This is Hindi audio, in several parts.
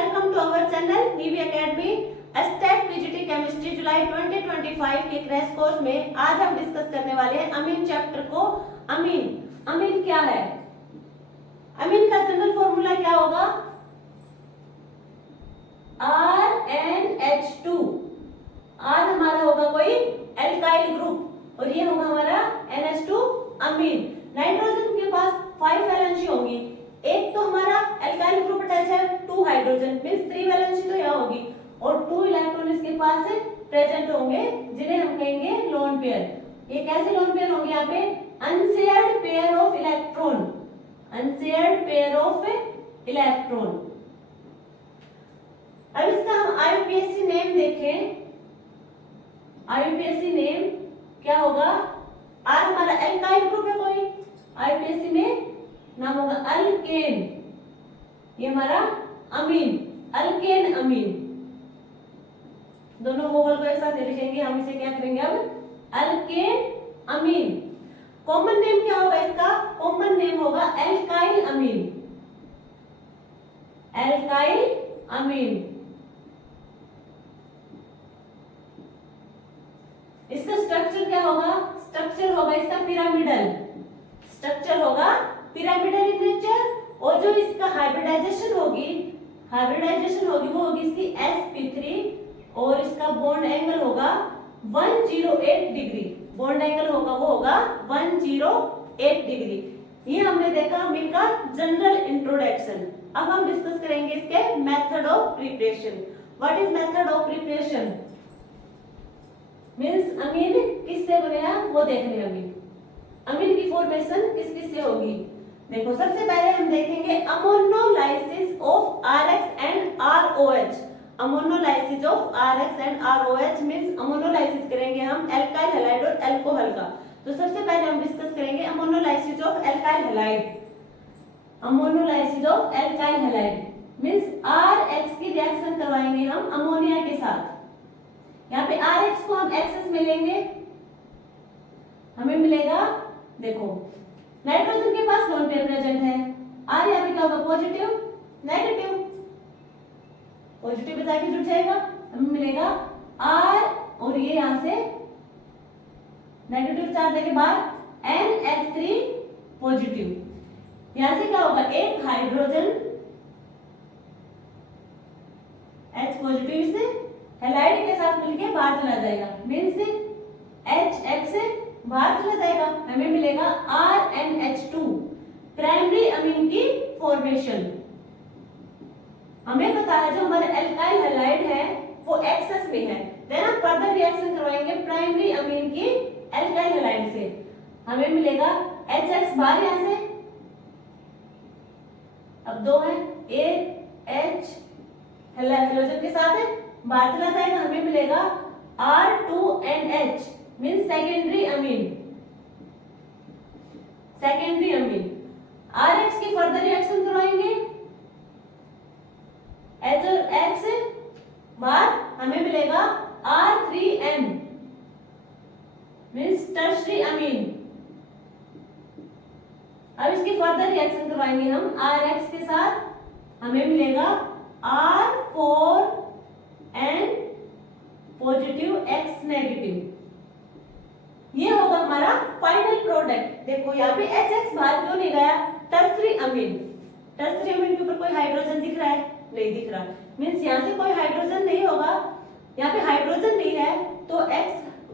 welcome to our channel Neevi academy state PGT chemistry July 2025 के क्रैश कोर्स में आज हम डिस्कस करने वाले हैं अमीन चैप्टर को। अमीन क्या है? अमीन का जनरल फॉर्मूला क्या होगा? RNH2। R हमारा होगा कोई एल्काइल ग्रुप और ये होगा हमारा NH2 अमीन। नाइट्रोजन के पास 5 वैलेंसी होंगी, एक तो हमारा एल्काइल ग्रुप अटैच है 2 हाइड्रोजन मींस 3 वैलेंसी तो यहाँ होगी और 2 इलेक्ट्रॉन इसके पास प्रेजेंट होंगे जिन्हें हम कहेंगे लोन पेयर। ये कैसे लोन पेयर होंगे? यहाँ पे unshared pair of electron, unshared pair of electron. अब इसका हम आईयूपीएसी नेम देखें। आईयूपीएसी नेम क्या होगा? आर हमारा एल्काइल ग्रुप है कोई, आईयूपीएसी में नाम होगा अल्केन। ये हमारा अमीन, अल्केन अमीन। दोनों वोवल को एक साथ लिखेंगे, हम इसे क्या करेंगे अब? अल्केन अमीन। कॉमन नेम क्या होगा इसका? कॉमन नेम होगा एल्काइल अमीन, एल्काइल अमीन। इसका स्ट्रक्चर क्या होगा? स्ट्रक्चर होगा इसका पिरामिडल, स्ट्रक्चर होगा पिरामिडल इन नेचर और जो इसका हाइब्रिडाइजेशन होगी वो होगी इसकी sp3 और इसका बॉन्ड एंगल होगा 108 डिग्री। बॉन्ड एंगल होगा वो होगा 108 डिग्री। ये हमने देखा अमीन का जनरल इंट्रोडक्शन। अब हम डिस्कस करेंगे इसके method of preparation. What is method of preparation? Means amine किससे बनेगा वो देखने। अमीन की फॉर्मेशन किस किस से होगी? देखो सबसे पहले हम देखेंगे ammonolysis of RX and ROH। Ammonolysis of RX and ROH means ammonolysis करेंगे हम एल्काइल हैलाइड और अल्कोहल का। तो सबसे पहले हम डिस्कस करेंगे ammonolysis of alkyl halide. Ammonolysis of alkyl halide means RX की रिएक्शन करवाएंगे हम अमोनिया के साथ। यहाँ पे RX को हम एक्सेस में लेंगे, हमें मिलेगा देखो नाइट्रोजन के पास लोन पेयर प्रेजेंट है। R यहाँ पे क्या होगा? पॉजिटिव नेगेटिव, पॉजिटिव पे जाके जुड़ जाएगा, हमें मिलेगा R और ये यहाँ से नेगेटिव चार्ज के बाद NH3 पॉजिटिव। यहाँ से क्या होगा? एक हाइड्रोजन H पॉजिटिव से हैलाइड के साथ मिलके बाहर चला जाएगा मींस HX से बाहर चला जाएगा, हमें मिलेगा RNH2 प्राइमरी अमीन की फॉर्मेशन। हमें पता है जो हमारे एल्काइल हैलाइड है वो एक्सेस में है, देन हम फर्दर रिएक्शन करवाएंगे प्राइमरी अमीन की एल्काइल हैलाइड से, हमें मिलेगा HX बाहर यहां से। अब 2 है, AH हैलोजन के साथ है बाहर चला जाएगा, हमें मिलेगा R2NH means secondary amine, secondary amine. RX की फर्दर रिएक्शन करवाएंगे H और X बाहर, हमें मिलेगा R3N मींस टर्शरी अमीन। अब इसकी फर्दर रिएक्शन करवाएंगे हम RX के साथ, हमें मिलेगा R4N पॉजिटिव X नेगेटिव। ये होगा हमारा फाइनल प्रोडक्ट। देखो यहाँ पे HX बाहर क्यों नहीं गया? टर्सरी अमीन, टर्सरी अमीन के ऊपर कोई हाइड्रोजन दिख रहा है? नहीं दिख रहा, मींस यहाँ से कोई हाइड्रोजन नहीं होगा। यहाँ पे हाइड्रोजन नहीं है तो X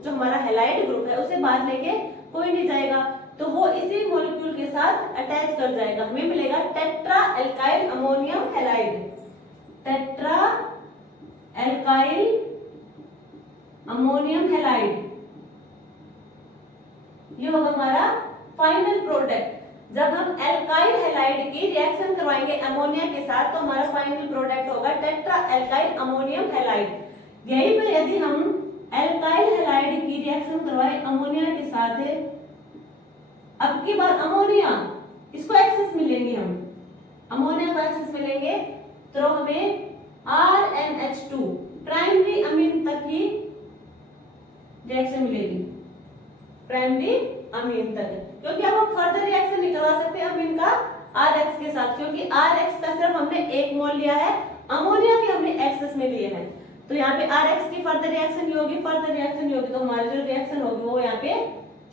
जो हमारा हैलाइड ग्रुप है उसे बाहर लेके कोई नहीं जाएगा, तो वो इसी मॉलिक्यूल के साथ अटैच कर जाएगा, हमें मिलेगा tetra alkyl ammonium halide, tetra alkyl ammonium halide. ये होगा हमारा फाइनल प्रोडक्ट। जब हम एल्काइल हैलाइड की रिएक्शन करवाएंगे अमोनिया के साथ तो हमारा फाइनल प्रोडक्ट होगा टेट्रा एल्काइल अमोनियम हैलाइड। यहीं पर यदि हम एल्काइल हैलाइड की रिएक्शन करवाएं अमोनिया के साथ, अब की बार अमोनिया इसको एक्सेस मिलेंगे, हम अमोनिया को एक्सेस मिलेंगे तो हमें RNH2 प्राइमरी अमीन तक की रिएक्शन मिलेगी, प्राइमरी अमीन तक, क्योंकि अब हम फर्दर रिएक्शन नहीं करवा सकते अमीन का RX के साथ, क्योंकि RX का सिर्फ हमने हमने 1 मोल लिया है, अमोनिया के हमने एक्सेस में लिए हैं, तो यहाँ पे RX की फर्दर रिएक्शन ये होगी, फर्दर रिएक्शन ये होगी, तो हमारी जो रिएक्शन होगी वो यहाँ पे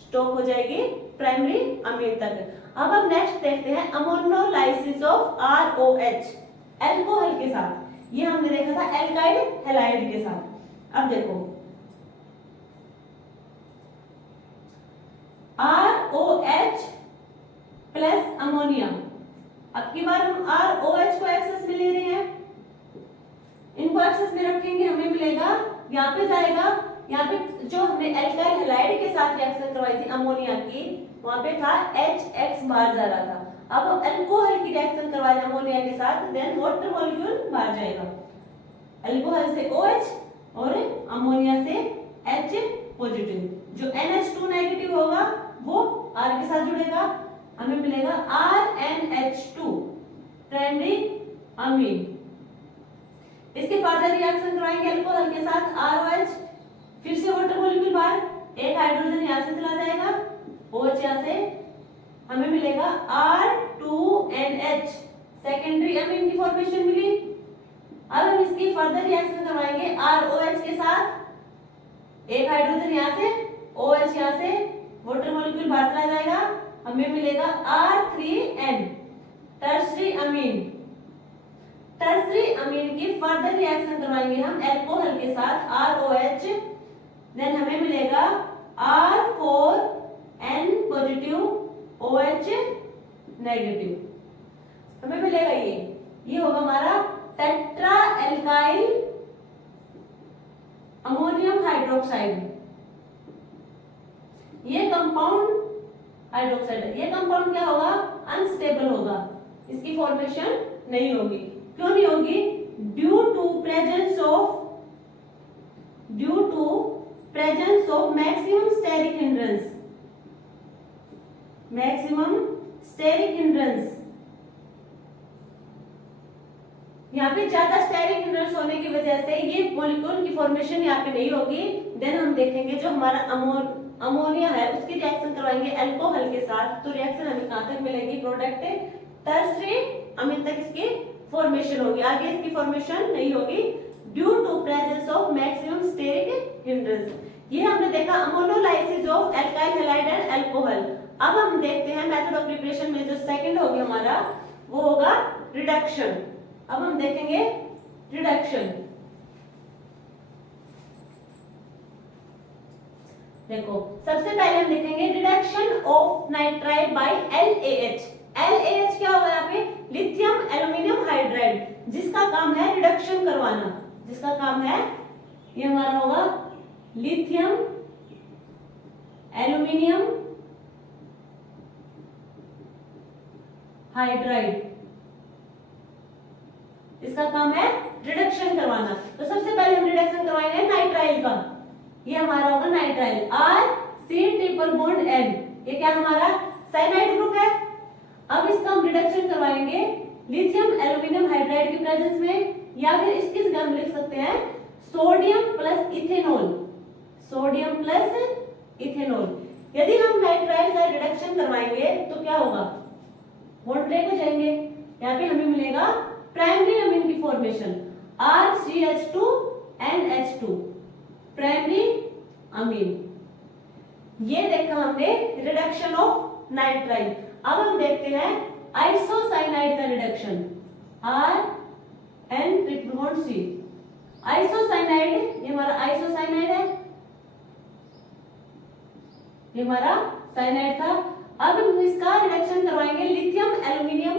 स्टॉप हो जाएगी प्राइमरी अमीन तक। अब हम नेक्स्ट देखते हैं अमोनोलाइसिस ऑफ ROH अल्कोहल के साथ। ये हमने देखा था एल्काइल हैलाइड के साथ। अब देखो ROH प्लस अमोनिया, अब की बार हम ROH को एक्सेस में ले रहे हैं, इनको एक्सेस में रखेंगे, हमें मिलेगा यहाँ पे जाएगा, यहाँ पे जो हमने एल्काइल हैलाइड के साथ रिएक्शन करवाई थी अमोनिया की, वहां पे था HX बाहर जा रहा था। अब हम अल्कोहल की रिएक्शन करवा रहे हैं अमोनिया के साथ, देन वाटर मॉलिक्यूल बाहर जाएगा, अल्कोहल से OH और अमोनिया से H पॉजिटिव, जो NH2 नेगेटिव होगा वो R के साथ जुड़ेगा, हमें मिलेगा RNH2 प्राइमरी अमीन। इसके फर्दर रिएक्शन कराएंगे अल्कोहल के साथ ROH, फिर से वाटर मॉलिक्यूल बाहर, एक हाइड्रोजन यहाँ से चला जाएगा, OH यहाँ से, हमें मिलेगा R2NH सेकेंडरी अमीन की फॉर्मेशन मिली। अब हम इसकी फर्दर रिएक्शन करवाएंगे ROH के साथ, एक हाइड्रोजन यहाँ से, OH यहाँ से, वाटर मॉलिक्यूल बाहर चला जाएगा, हमें मिलेगा R3N टर्शरी अमीन। टर्शरी अमीन की फर्दर रिएक्शन करवाएंगे हम अल्कोहल के साथ ROH, देन हमें मिलेगा R4N पॉजिटिव OH नेगेटिव, हमें मिलेगा ये होगा हमारा टेट्रा एल्काइल अमोनियम हाइड्रोक्साइड। ये कंपाउंड हाइड्रोक्साइड है, ये कंपाउंड क्या होगा, अनस्टेबल होगा, इसकी फॉर्मेशन नहीं होगी। क्यों नहीं होगी, due to presence of maximum steric hindrance, यहाँ पे ज्यादा स्टेरिक हिंड्रेंस होने की वजह से ये मॉलिक्यूल की फॉर्मेशन यहाँ पे नहीं होगी। देन हम देखेंगे जो हमारा अमोनिया है उसकी रिएक्शन करवाएंगे अल्कोहल के साथ, तो रिएक्शन हमें कहां तक मिलेगी, प्रोडक्ट टर्शरी अमीन तक इसकी फॉर्मेशन होगी, आगे इसकी फॉर्मेशन नहीं होगी due to presence of maximum steric hindrance. ये हमने देखा ammonolysis of alkyl halide and alcohol. अब हम देखते हैं मेथड ऑफ प्रिपरेशन में जो सेकंड होगी हमारा वो होगा रिडक्शन। अब हम देखेंगे रिडक्शन। देखो सबसे पहले हम देखेंगे reduction of nitrile by LAH। LAH क्या होगा यहाँ पे, लिथियम एल्यूमिनियम हाइड्राइड, जिसका काम है रिडक्शन करवाना, जिसका काम है ये हमारा होगा लिथियम एल्यूमिनियम हाइड्राइड, इसका काम है रिडक्शन करवाना। तो सबसे पहले हम रिडक्शन करवाएंगे नाइट्राइल का, ये हमारा होगा नाइट्राइल RC∼N, ये क्या हमारा साइनाइड ग्रुप है। अब इसका हम रिडक्शन करवाएंगे लिथियम एल्यूमिनियम हाइड्राइड की प्रेजेंस में, या फिर इसकी जगह हम लिख सकते हैं sodium plus ethanol, sodium plus ethanol. यदि हम नाइट्राइल का रिडक्शन करवाएंगे तो क्या होगा, बॉन्ड ब्रेक हो जाएंगे, यहाँ पे हमें मिलेगा प्राइमरी अमीन की फॉर्मेशन RCH2NH2 प्राइमरी अमीन। ये देखा हमने रिडक्शन ऑफ नाइट्राइल। अब हम देखते हैं आइसोसाइनाइड का रिडक्शन RN∼C। आइसोसाइनाइड, ये हमारा आइसोसाइनाइड है, ये हमारा साइनाइड था। अब हम इसका रिडक्शन करवाएंगे लिथियम एल्यूमिनियम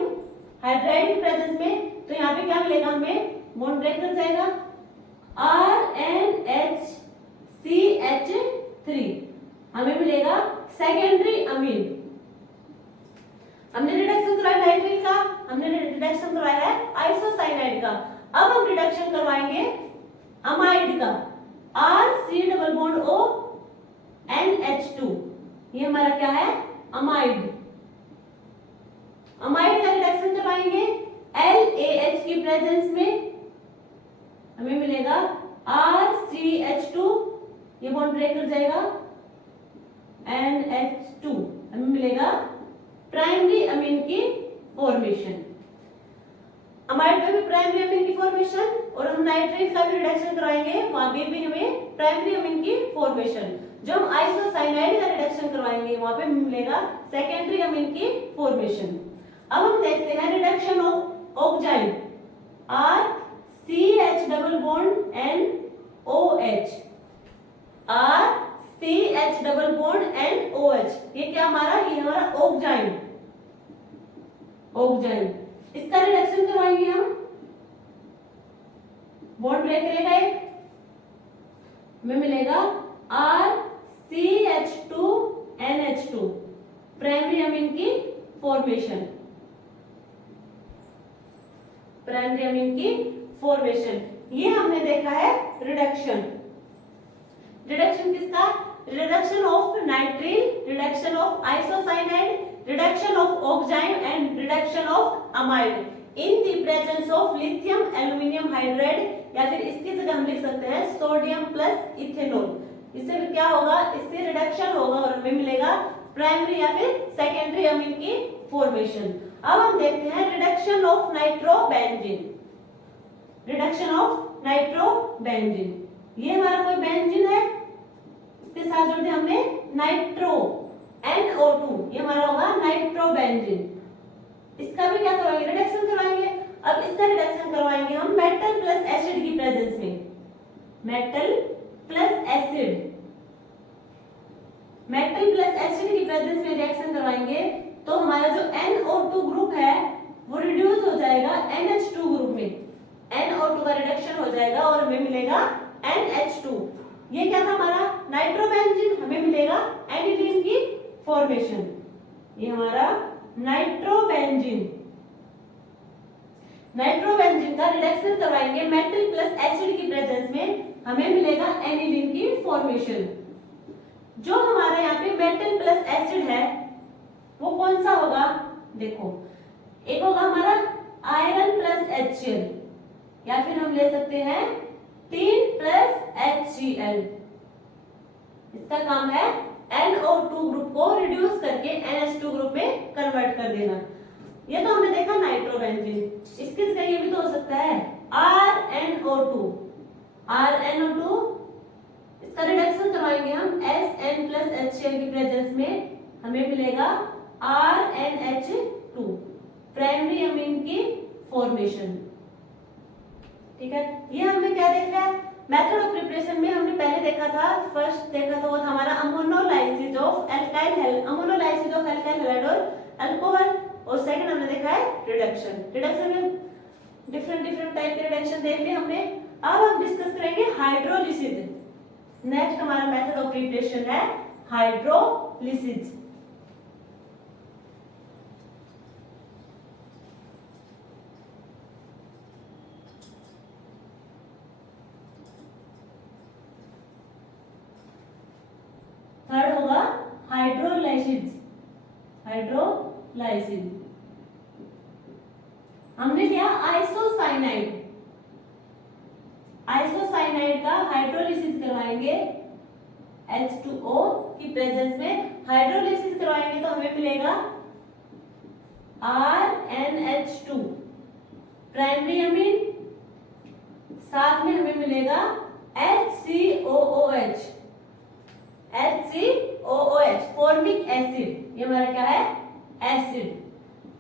हाइड्राइड की प्रेजेंस में, तो यहाँ पे क्या मिलेगा हमें, बॉन्ड ब्रेक कर जाएगा RNHCH3, हमें मिलेगा सेकेंडरी अमीन। हमने रिडक्शन करवाया नाइट्राइल का, हमने रिडक्शन करवाया है आइसोसाइनाइड का। अब हम रिडक्शन करवाएंगे अमाइड का RC∼ONH2, ये हमारा क्या है अमाइड। अमाइड का रिडक्शन करवाएंगे LAH की प्रेजेंस में, हमें मिलेगा RCH2, ये बॉन्ड ब्रेक कर जाएगा NH2, हमें मिलेगा प्राइमरी अमीन की फॉर्मेशन। अमाइड में भी प्राइमरी अमीन की फॉर्मेशन, और हम नाइट्रेट का भी रिडक्शन करवाएंगे, वहां भी हमें प्राइमरी अमीन की फॉर्मेशन। जो हम आइसोसाइनाइड का रिडक्शन करवाएंगे वहां पे मिलेगा सेकेंडरी अमीन की फॉर्मेशन। अब हम देखते हैं reduction of oxime, R C H double bond N O H, R C H double bond N O H, ये क्या हमारा, ये हमारा ऑक्जाइन, ऑक्जाइन, इसका रिडक्शन करवाएंगे हम, बॉन्ड ब्रेक करेगा एक, हमें मिलेगा R C H two N H two, primary amine की फॉर्मेशन, प्राइमरी अमीन की फॉर्मेशन। ये हमने देखा है रिडक्शन। रिडक्शन किसका, reduction of nitrile, reduction of isocyanide, reduction of oxime and reduction of amide in the presence of lithium aluminium hydride, या फिर इसकी जगह हम लिख सकते हैं सोडियम प्लस इथेनॉल। इससे फिर क्या होगा, इससे रिडक्शन होगा और हमें मिलेगा प्राइमरी या फिर सेकेंडरी अमीन की फॉर्मेशन। अब हम देखते हैं reduction of nitrobenzene, reduction of nitrobenzene, ये हमारा कोई बेंजीन है, इसके साथ जोड़ दिया हमने नाइट्रो NO2, ये हमारा होगा नाइट्रोबेंजीन। इसका भी क्या करवाएंगे, रिडक्शन करवाएंगे। अब इसका रिडक्शन करवाएंगे हम मेटल प्लस एसिड की प्रेजेंस में, metal plus acid, metal plus acid की प्रेजेंस में रिएक्शन करवाएंगे तो हमारा जो NO2 ग्रुप है वो रिड्यूस हो जाएगा NH2 ग्रुप में, NO2 का रिडक्शन हो जाएगा और हमें मिलेगा NH2। ये क्या था हमारा नाइट्रोबेंजीन, हमें मिलेगा एनिलीन की फॉर्मेशन, ये हमारा नाइट्रोबेंजीन, नाइट्रोबेंजीन का रिडक्शन करवाएंगे मेटल प्लस एसिड की प्रेजेंस में, हमें मिलेगा एनिलीन की फॉर्मेशन। जो हमारे यहाँ पे मेटल प्लस एसिड है वो कौन सा होगा, देखो एक होगा हमारा आयरन प्लस HCl, या फिर हम ले सकते हैं टीन प्लस HCl। इसका काम है NO2 ग्रुप को रिड्यूस करके NH2 ग्रुप में कन्वर्ट कर देना। ये तो हमने देखा नाइट्रोबेंजीन, इसकी जगह ये भी तो हो सकता है RNO2, RNO2, इसका रिडक्शन करवाएंगे हम SN प्लस HCl की प्रेजेंस में, हमें मिलेगा RNH2, प्राइमरी अमीन की फॉर्मेशन। ठीक है, ये हमने क्या देखा, मेथड ऑफ प्रिपरेशन में हमने पहले देखा था, फर्स्ट देखा था वो था हमारा ammonolysis of alkyl, ammonolysis of alkyl halide और अल्कोहल, और सेकंड हमने देखा है रिडक्शन। रिडक्शन में डिफरेंट टाइप के रिडक्शन देख लिए हमने। अब हम डिस्कस करेंगे हाइड्रोलिसिस। नेक्स्ट हमारा मेथड ऑफ प्रिपरेशन है हाइड्रोलिसिस। थर्ड होगा हाइड्रोलाइसिस, हाइड्रोलाइसिस। हमने लिया आइसोसाइनाइड, आइसोसाइनाइड का हाइड्रोलिसिस करवाएंगे H2O की प्रेजेंस में, हाइड्रोलिसिस करवाएंगे तो हमें मिलेगा RNH2, प्राइमरी अमीन, साथ में हमें मिलेगा HCOOH, HCOOH फॉर्मिक एसिड, ये हमारा क्या है एसिड,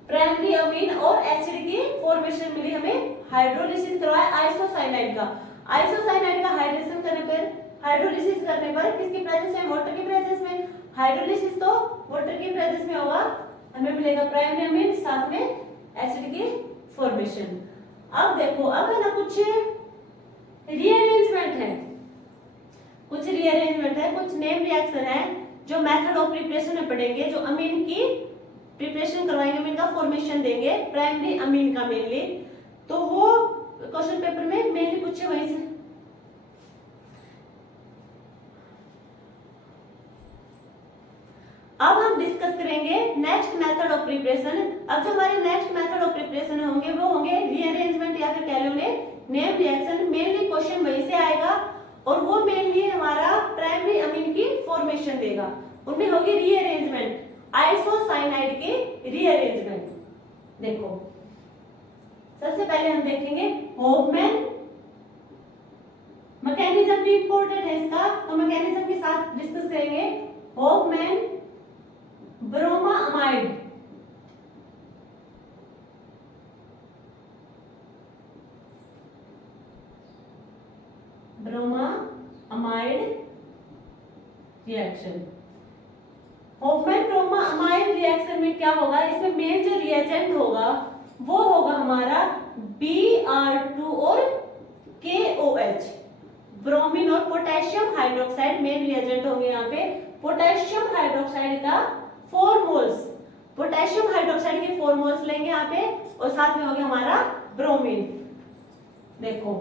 प्राइमरी अमीन और एसिड की फॉर्मेशन मिली हमें, हाइड्रोलिसिस करवाया आइसोसाइनाइड का। आइसोसाइनाइड का हाइड्रेशन करने पर, हाइड्रोलिसिस करने पर किसकी प्रेजेंस में, वाटर की प्रेजेंस में, हाइड्रोलिसिस तो वाटर की प्रेजेंस में होगा, हमें मिलेगा प्राइमरी अमीन साथ में एसिड की फॉर्मेशन। अब देखो, अब है ना कुछ रीअरेंजमेंट है, कुछ रीअरेंजमेंट है, कुछ नेम रिएक्शन है जो मेथड ऑफ प्रिपरेशन में पढ़ेंगे, जो अमीन की प्रिपरेशन करवाएंगे, अमीन का फॉर्मेशन देंगे, प्राइमरी अमीन का मेनली, तो वो क्वेश्चन पेपर में मेनली पूछे वहीं से। अब हम डिस्कस करेंगे नेक्स्ट मेथड ऑफ प्रिपरेशन। अब जो हमारे नेक्स्ट मेथड ऑफ प्रिपरेशन होंगे वो होंगे रीअरेंजमेंट या फिर कह लो नेम रिएक्शन। मेनली क्वेश्चन वहीं से आएगा और वो मेनली हमारा प्राइमरी अमीन की फॉर्मेशन देगा, उनमें होगी रीअरेंजमेंट, आइसोसाइनाइड की रीअरेंजमेंट। देखो सबसे पहले हम देखेंगे होफमैन मैकेनिज्म भी इंपॉर्टेंट है इसका, तो मैकेनिज्म के साथ डिस्कस करेंगे। Hofmann bromamide, bromamide reaction. Hofmann bromamide reaction में क्या होगा, इसमें मेन जो रिएजेंट होगा वो होगा हमारा Br2 और KOH, ब्रोमीन और पोटेशियम हाइड्रोक्साइड मेन रिएजेंट होंगे यहाँ पे। पोटेशियम हाइड्रोक्साइड का 4 मोल्स, पोटेशियम हाइड्रोक्साइड के 4 मोल्स लेंगे यहाँ पे, और साथ में हो गया हमारा ब्रोमीन। देखो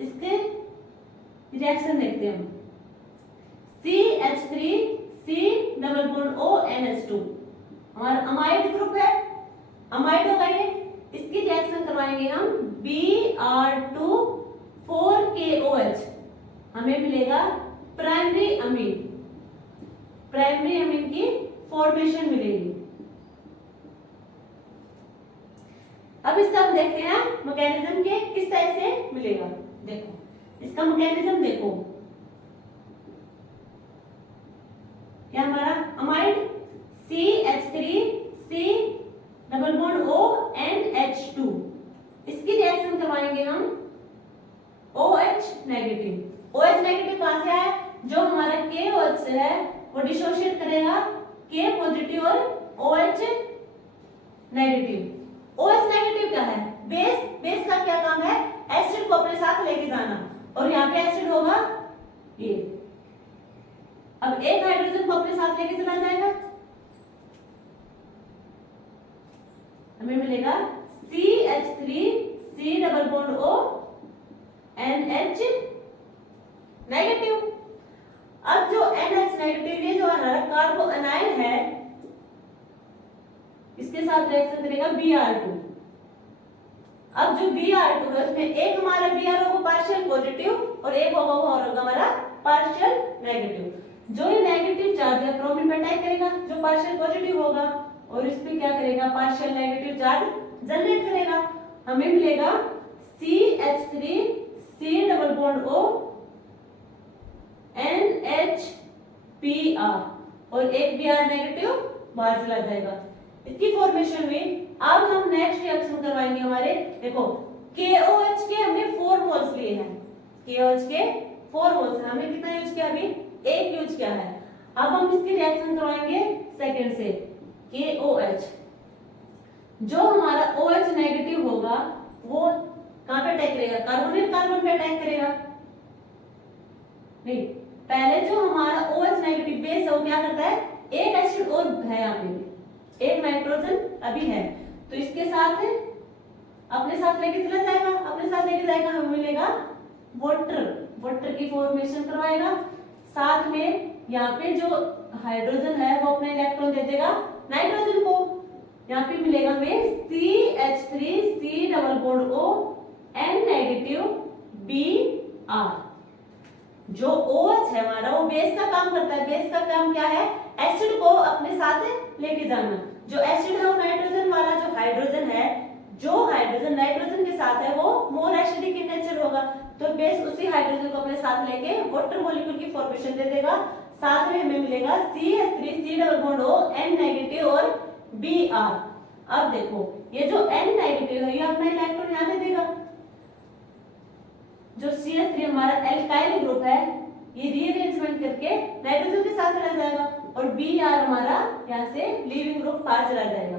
इसके रिएक्शन देखते हैं हम। CH3 C double bond O NH2 हमारा अमाइड ग्रुप है, अमाइड होगा ये। इसकी रिएक्शन करवाएंगे हम Br2 4KOH, हमें मिलेगा प्राइमरी अमीन, प्राइमरी अमीन की फॉर्मेशन मिलेगी। अब इसका हम देखते हैं मैकेनिज्म के किस टाइप से मिलेगा। देखो इसका मैकेनिज्म देखो, क्या हमारा amide CH3 C double bond O NH2, इसकी रिएक्शन करवाएंगे हम OH नेगेटिव। OH नेगेटिव कहां से आया, जो हमारा KOH है वो डिसोशिएट करेगा K पॉजिटिव और OH नेगेटिव। OH नेगेटिव क्या है, बेस। बेस का क्या काम है, एसिड को अपने साथ लेके जाना, और यहाँ पे एसिड होगा ये। अब एक हाइड्रोजन को अपने साथ लेके चला जाएगा, हमें मिलेगा CH3 C double bond O NH negative. अब जो NH नेगेटिव ये जो हमारा कार्बो अनाइन है, इसके साथ रिएक्शन करेगा Br2। अब जो Br2 है उसमें एक हमारा Br होगा पार्शियल पॉजिटिव और एक होगा वो और होगा हमारा पार्शियल नेगेटिव। जो ये नेगेटिव चार्ज है ब्रोमीन पे अटैक करेगा, जो पार्शियल पॉजिटिव होगा, और इस पे क्या करेगा, पार्शियल नेगेटिव चार्ज जनरेट करेगा। हमें मिलेगा CH3 C double bond O NHPr, और एक Br नेगेटिव बाहर चला जाएगा। इसकी फॉर्मेशन हुई। अब हम नेक्स्ट रिएक्शन करवाएंगे हमारे, देखो KOH के हमने 4 मोल्स लिए हैं, KOH के 4 मोल्स, हमने कितना यूज किया, अभी 1 यूज किया है। अब हम इसकी रिएक्शन करवाएंगे सेकंड से KOH। जो हमारा OH नेगेटिव होगा वो कहां पे अटैक करेगा, कार्बोनिल कार्बन पे अटैक करेगा। नहीं, पहले जो हमारा OH नेगेटिव बेस है वो क्या करता है, एक एसिड और है यहाँ पे, एक नाइट्रोजन अभी है, तो इसके साथ अपने साथ लेके चला जाएगा, अपने साथ लेके जाएगा, हमें मिलेगा वाटर, वाटर की फॉर्मेशन करवाएगा। साथ में यहाँ पे जो हाइड्रोजन है वो अपना इलेक्ट्रॉन दे देगा नाइट्रोजन को, यहाँ पे मिलेगा हमें CH3 C double bond O N negative Br। जो OH है हमारा वो बेस का काम करता है। बेस का काम क्या है, एसिड को अपने साथ लेके जाना। जो एसिड है वो नाइट्रोजन वाला, जो हाइड्रोजन है, जो हाइड्रोजन नाइट्रोजन के साथ है वो मोर एसिडिक इन नेचर होगा, तो बेस उसी हाइड्रोजन को अपने साथ लेके वाटर मॉलिक्यूल की फॉर्मेशन दे देगा। साथ में हमें मिलेगा CH3 C double bond O N negative और Br। अब देखो ये जो N नेगेटिव है ये अपना इलेक्ट्रॉन यहाँ दे देगा। जो CH3 हमारा एल्काइल ग्रुप है ये रीअरेंजमेंट करके नाइट्रोजन के साथ चला जाएगा, और Br हमारा यहाँ से लीविंग ग्रुप पास चला जाएगा।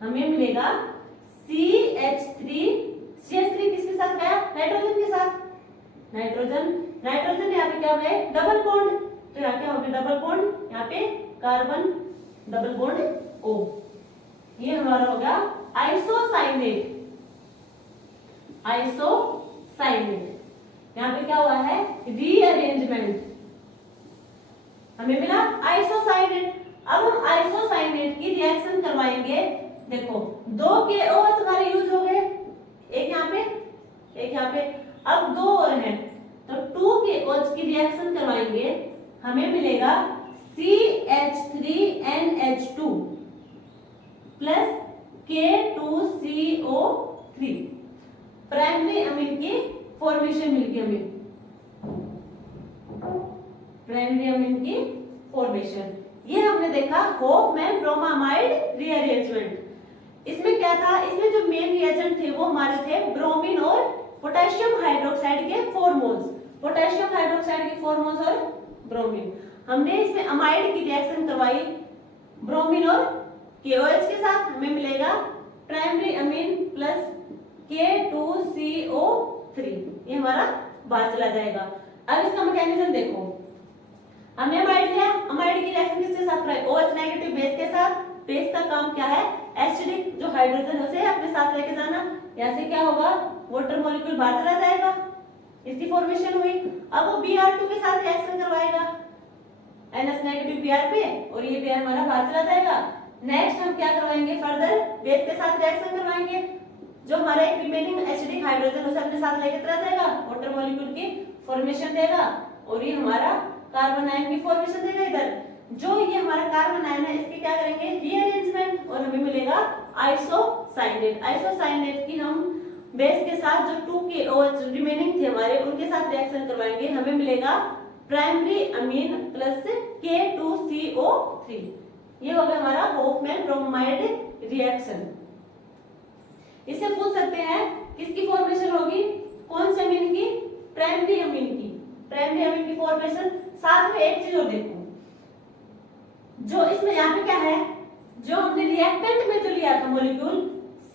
हमें मिलेगा CH3 किसके साथ गया, नाइट्रोजन के साथ। नाइट्रोजन नाइट्रोजन यहाँ पे क्या है, डबल बॉन्ड, तो यहाँ क्या होगा डबल बॉन्ड, यहाँ पे कार्बन डबल बॉन्ड O, ये हमारा होगा आइसोसाइनेट। आइसोसाइनेट यहाँ पे क्या हुआ है, रीअरेंजमेंट, हमें मिला आइसोसाइनेट। अब हम आइसोसाइनेट की रिएक्शन करवाएंगे। देखो 2 KOH हमारे यूज हो गए, एक यहाँ पे एक यहाँ पे, अब 2 और हैं, तो 2 KOH की रिएक्शन करवाएंगे। हमें मिलेगा CH3NH2 plus K2CO3। Primary amine की फॉर्मेशन मिलती है हमें, प्राइमरी अमीन की फॉर्मेशन। ये हमने देखा होफमैन ब्रोमामाइड रीअरेंजमेंट। इसमें क्या था, इसमें जो मेन रिएजेंट थे वो हमारे थे ब्रोमीन और पोटेशियम हाइड्रोक्साइड के 4 मोल्स, पोटेशियम हाइड्रोक्साइड के 4 मोल्स और ब्रोमीन। हमने इसमें अमाइड की रिएक्शन करवाई ब्रोमीन और KOH के साथ, हमें मिलेगा प्राइमरी अमीन प्लस K2CO3, ये हमारा बाहर चला जाएगा। अब इसका मैकेनिज्म देखो, हमने अमाइड लिया, अमाइड की रिएक्शन किसके साथ कराई, OH नेगेटिव बेस के साथ। बेस का काम क्या है, एसिडिक जो हाइड्रोजन है उसे अपने साथ लेके जाना। यहाँ से क्या होगा, वाटर मॉलिक्यूल बाहर चला जाएगा, इसकी फॉर्मेशन हुई। अब वो Br2 के साथ रिएक्शन करवाएगा NH नेगेटिव Br पे, और ये Br हमारा बाहर चला जाएगा। नेक्स्ट हम क्या करवाएंगे, फर्दर बेस के साथ रिएक्शन करवाएंगे, जो हमारा एक रिमेनिंग एसिडिक हाइड्रोजन उसे अपने साथ लेके चला जाएगा, वाटर मॉलिक्यूल की फॉर्मेशन देगा, और ये हमारा कार्बन आयन की फॉर्मेशन देगा। इधर जो ये हमारा कार्बन आयन है इसके क्या करेंगे, रीअरेंजमेंट, और हमें मिलेगा आइसोसाइनेट। आइसोसाइनेट की हम बेस के साथ जो 2 KOH रिमेनिंग थे हमारे उनके साथ रिएक्शन करवाएंगे, हमें मिलेगा प्राइमरी अमीन प्लस K2CO3। ये हो गया हमारा होफमैन ब्रोमामाइड रिएक्शन। इसे पूछ सकते हैं किसकी फॉर्मेशन होगी, कौन से अमीन की, प्राइमरी अमीन की, प्राइमरी अमीन की फॉर्मेशन। साथ में एक चीज और देखो, जो इसमें यहाँ पे क्या है, जो हमने रिएक्टेंट में जो लिया था मॉलिक्यूल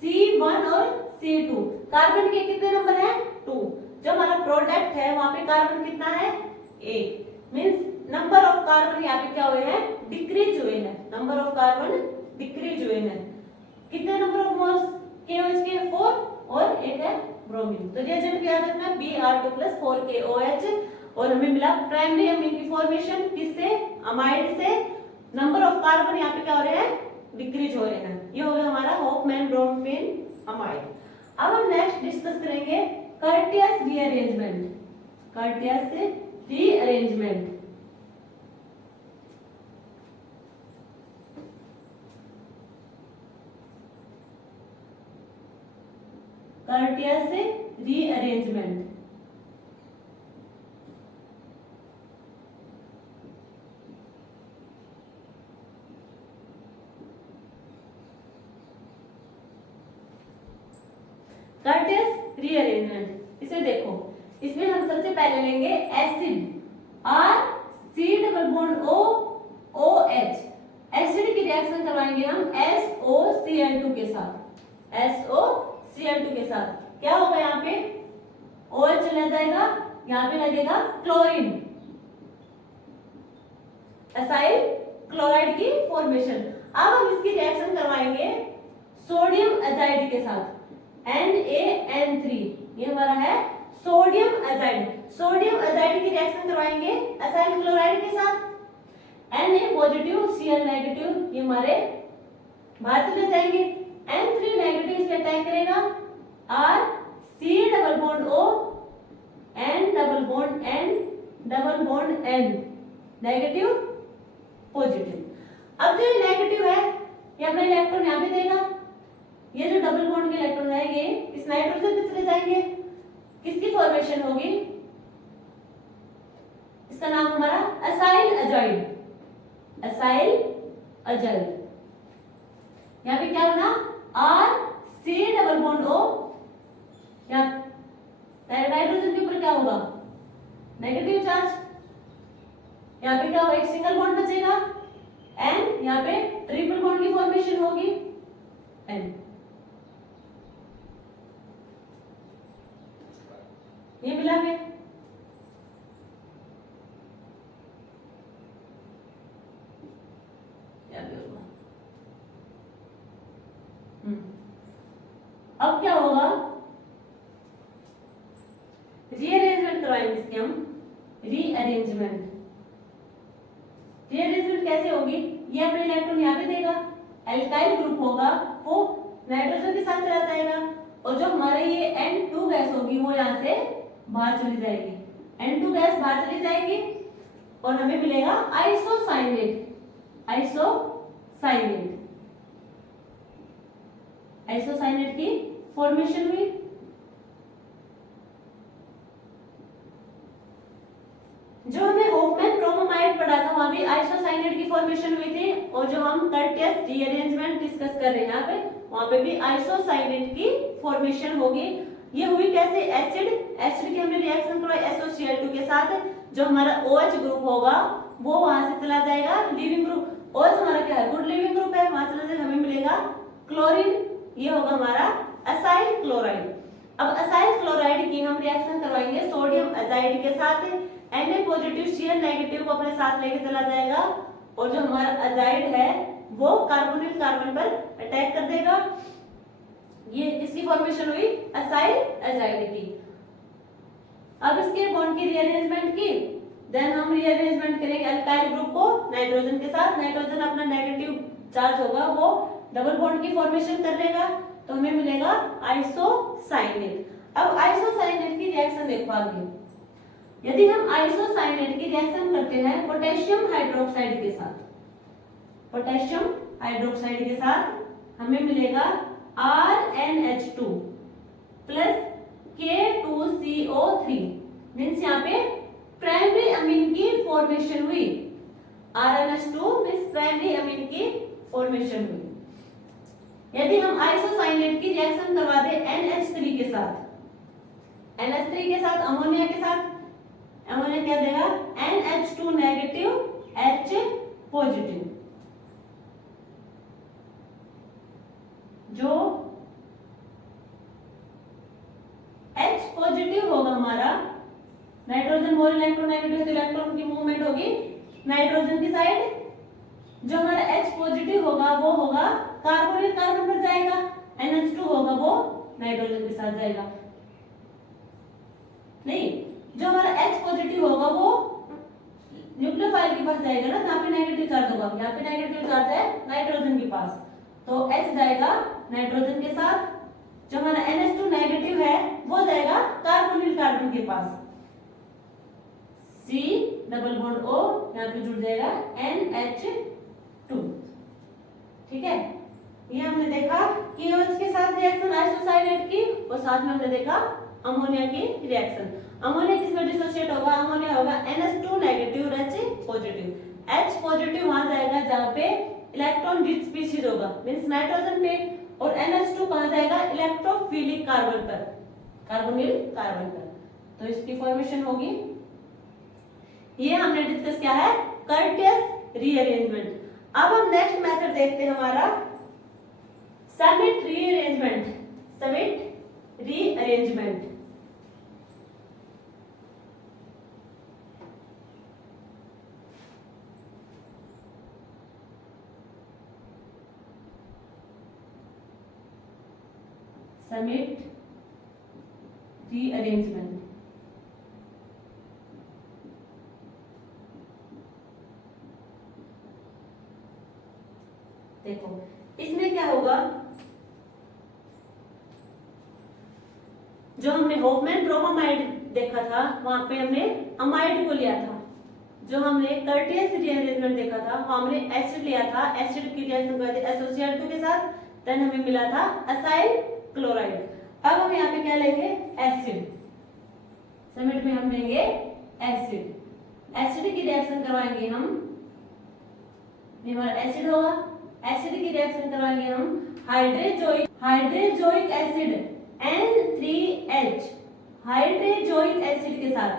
C1 और C2, कार्बन के कितने नंबर है, 2। जो हमारा प्रोडक्ट है वहां पे कार्बन कितना है, 1। मींस नंबर ऑफ कार्बन यहाँ पे क्या हुए हैं, डिक्रीज हुए हैं, नंबर ऑफ कार्बन डिक्रीज हुए हैं। कितने नंबर ऑफ मोल्स KOH के, 4, और एक है ब्रोमीन। तो रिएजेंट याद रखना Br2 प्लस 4 KOH, और हमें मिला प्राइमरी अमीन की फॉर्मेशन किससे, अमाइड से। नंबर ऑफ कार्बन यहाँ पे क्या हो रहे हैं, डिक्रीज हो रहे हैं। ये हो गया हमारा होफमैन ब्रोमीन अमाइड। अब हम नेक्स्ट डिस्कस करेंगे Curtius rearrangement, Curtius rearrangement. Curtius rearrangement. Curtius rearrangement, इसे देखो, इसमें हम सबसे पहले लेंगे एसिड R, एसिड की रिएक्शन करवाएंगे हम SOCl2 के साथ, SOCl2 के साथ। क्या होगा, यहाँ पे OH चला जाएगा, यहाँ पे लगेगा क्लोरीन, एसाइल क्लोराइड की फॉर्मेशन। अब हम इसकी रिएक्शन करवाएंगे सोडियम एजाइड के साथ, NaN3, ये हमारा है सोडियम एजाइड। सोडियम एजाइड की रिएक्शन करवाएंगे एसाइल क्लोराइड के साथ, Na पॉजिटिव Cl नेगेटिव, ये हमारे बाहर चले जाएंगे। N3 नेगेटिव इसमें अटैक करेगा, R C double bond O N double bond N double bond N, negative positive. अब जो ये नेगेटिव है ये अपना इलेक्ट्रॉन यहाँ पे देगा, ये जो डबल बॉन्ड के इलेक्ट्रॉन है ये इस नाइट्रोजन पे चले जाएंगे। किसकी फॉर्मेशन होगी, इसका नाम हमारा एसाइल अजाइड, एसाइल अजाइड। यहाँ पे क्या होना, R C double bond O, यहाँ नाइट्रोजन के ऊपर क्या होगा, नेगेटिव चार्ज, यहाँ पे क्या होगा, एक सिंगल बॉन्ड बचेगा N, यहाँ पे ट्रिपल बॉन्ड की फॉर्मेशन होगी N। ये मिला है, अब क्या होगा, रीअरेंजमेंट करवाएंगे इसकी हम, रीअरेंजमेंट। रीअरेंजमेंट कैसे होगी, ये अपने इलेक्ट्रॉन यहाँ पे देगा, एल्काइल ग्रुप होगा वो नाइट्रोजन के साथ चला जाएगा, और जो हमारे ये N2 गैस होगी वो यहाँ से बाहर चली जाएगी, N2 गैस बाहर चली जाएगी, और हमें मिलेगा आइसोसाइनेट, आइसोसाइनेट, आइसोसाइनेट की फॉर्मेशन हुई। भी आइसोसाइनेट की फॉर्मेशन हुई थी, और जो हम कर्टियस रीअरेंजमेंट डिस्कस कर रहे हैं यहाँ पे, वहां पे भी आइसोसाइनेट की फॉर्मेशन होगी। ये हुई कैसे? एसिड की हमने रिएक्शन करवाई SOCl2 के साथ, जो हमारा OH ग्रुप होगा वो वहां से चला जाएगा लिविंग ग्रुप। OH हमारा क्या है? गुड लिविंग ग्रुप है, वहां चला जाएगा, हमें मिलेगा क्लोरीन, ये होगा हमारा असाइल क्लोराइड। अब असाइल क्लोराइड की हम रिएक्शन करवाएंगे सोडियम अजाइड के साथ, Na पॉजिटिव Cl नेगेटिव को अपने साथ लेके चला जाएगा, और जो हमारा अजाइड है वो कार्बोनिल कार्बन पर अटैक कर देगा। ये इसकी फॉर्मेशन हुई असाइल अजाइड की। अब इसके बॉन्ड की रीअरेंजमेंट की, देन हम रीअरेंजमेंट करेंगे अल्काइल ग्रुप को नाइट्रोजन के साथ। नाइट्रोजन अपना नेगेटिव चार्ज होगा, वो डबल बॉन्ड की फॉर्मेशन कर लेगा, तो हमें मिलेगा आइसोसाइनेट। अब आइसोसाइनेट की रिएक्शन देखो आगे। यदि हम आइसोसाइनेट की रिएक्शन करते हैं पोटेशियम हाइड्रोक्साइड के साथ, पोटेशियम हाइड्रोक्साइड के साथ हमें मिलेगा RnH2 प्लस K2CO3, मीन्स यहाँ पे प्राइमरी अमीन की फॉर्मेशन हुई। RnH2 मीन्स प्राइमरी अमीन की फॉर्मेशन हुई। यदि हम आइसोसाइनेट की रिएक्शन करवा दे NH3 के साथ, NH3 के साथ अमोनिया के साथ, अमोनिया क्या देगा? NH2 negative H positive. जो H पॉजिटिव होगा हमारा, नाइट्रोजन मोल इलेक्ट्रोनेगेटिव, तो इलेक्ट्रॉन की मूवमेंट होगी नाइट्रोजन की साइड। जो हमारा H पॉजिटिव होगा वो होगा कार्बोनिल कार्बन पर जाएगा, NH2 होगा वो नाइट्रोजन के साथ जाएगा। नहीं, जो हमारा H पॉजिटिव होगा वो न्यूक्लियोफाइल के पास जाएगा ना, जहाँ पे नेगेटिव चार्ज होगा। यहाँ पे नेगेटिव चार्ज है नाइट्रोजन के पास, तो H जाएगा नाइट्रोजन के साथ। जो हमारा NH2 नेगेटिव है वो जाएगा कार्बोनिल कार्बन के पास, C डबल बॉन्ड O यहाँ पे जुड़ जाएगा NH2। ठीक है, ये हमने देखा कि OH के साथ रिएक्शन आइसोसाइनेट की, और साथ में हमने देखा अमोनिया की रिएक्शन। अमोनिया किसमें डिसोसिएट होगा? अमोनिया होगा NH2 नेगेटिव और H पॉजिटिव। H पॉजिटिव वहां जाएगा जहां पे इलेक्ट्रॉन रिच स्पीशीज होगा, मींस नाइट्रोजन पे, और NH2 कहां जाएगा? इलेक्ट्रोफिलिक कार्बन पर, कार्बोनिल कार्बन पर, तो इसकी फॉर्मेशन होगी। ये हमने डिस्कस किया है कर्टियस रीअरेंजमेंट। अब हम नेक्स्ट मेथड देखते हैं हमारा summit rearrangement. Summit rearrangement summit rearrangement. देखो इसमें क्या होगा, जो हमने होफमैन ब्रोमामाइड देखा था वहां पे हमने अमाइड को लिया था। जो हमने कर्टियस रीअरेंजमेंट देखा था वहां हमने एसिड लिया था, एसिड की रिएक्शन करवाई थी SOCl2 के साथ, देन हमें मिला था असाइल क्लोराइड। अब हम यहाँ पे क्या लेंगे? एसिड। समिट में हम लेंगे एसिड। एसिड की रिएक्शन करवाएंगे हम, ये हमारा एसिड होगा। एसिड की रिएक्शन करवाएंगे हम hydrazoic acid N3H, hydrazoic acid के साथ।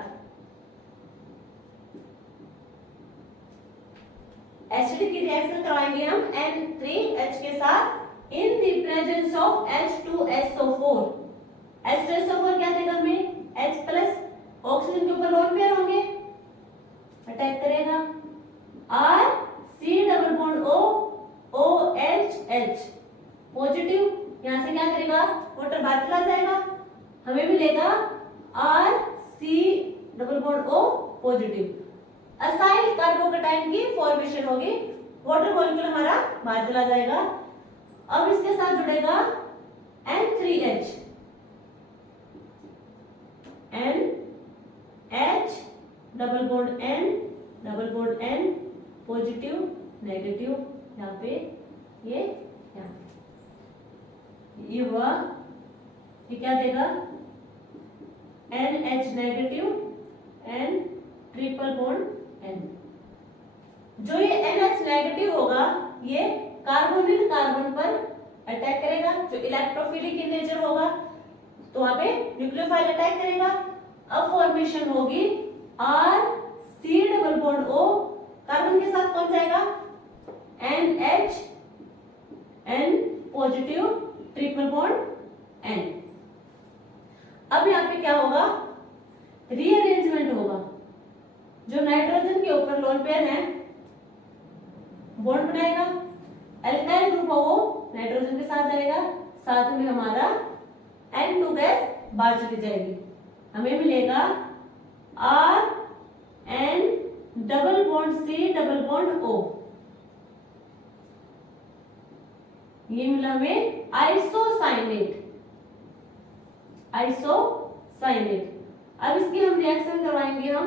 एसिड की रिएक्शन करवाएंगे हम N3H के साथ इन the presence of H2SO4। H2SO4 क्या देगा हमें? H प्लस, ऑक्सीजन के ऊपर लोन पेयर होंगे, अटैक करेगा। R C double bond O OH positive, यहां से क्या करेगा? वाटर बाहर चला जाएगा, हमें मिलेगा R C double bond O positive. Acyl carbocation की फॉर्मेशन होगी, वाटर मॉलिक्यूल हमारा बाहर चला जाएगा। अब इसके साथ जुड़ेगा N3H, NH double bond N positive negative, यहाँ पे ये यहाँ ये हुआ, ये क्या देगा? NH negative N triple bond N, जो ये NH नेगेटिव होगा ये कार्बोनिल कार्बन पर अटैक करेगा, जो इलेक्ट्रोफिलिक इन नेचर होगा तो वहां पे न्यूक्लियोफाइल अटैक करेगा। अब फॉर्मेशन होगी RC≡O, कार्बन के साथ कौन जाएगा NH N positive triple bond N। अब यहाँ पे क्या होगा रीअरेंजमेंट होगा, जो नाइट्रोजन के ऊपर लोन पेयर है बॉन्ड बनाएगा, अल्काइल ग्रुप वो नाइट्रोजन के साथ जाएगा, साथ में हमारा N2 गैस बाहर चली जाएगी, हमें मिलेगा RN double bond C double bond O, ये मिला हमें आइसोसाइनेट। अब इसकी हम रिएक्शन करवाएंगे हम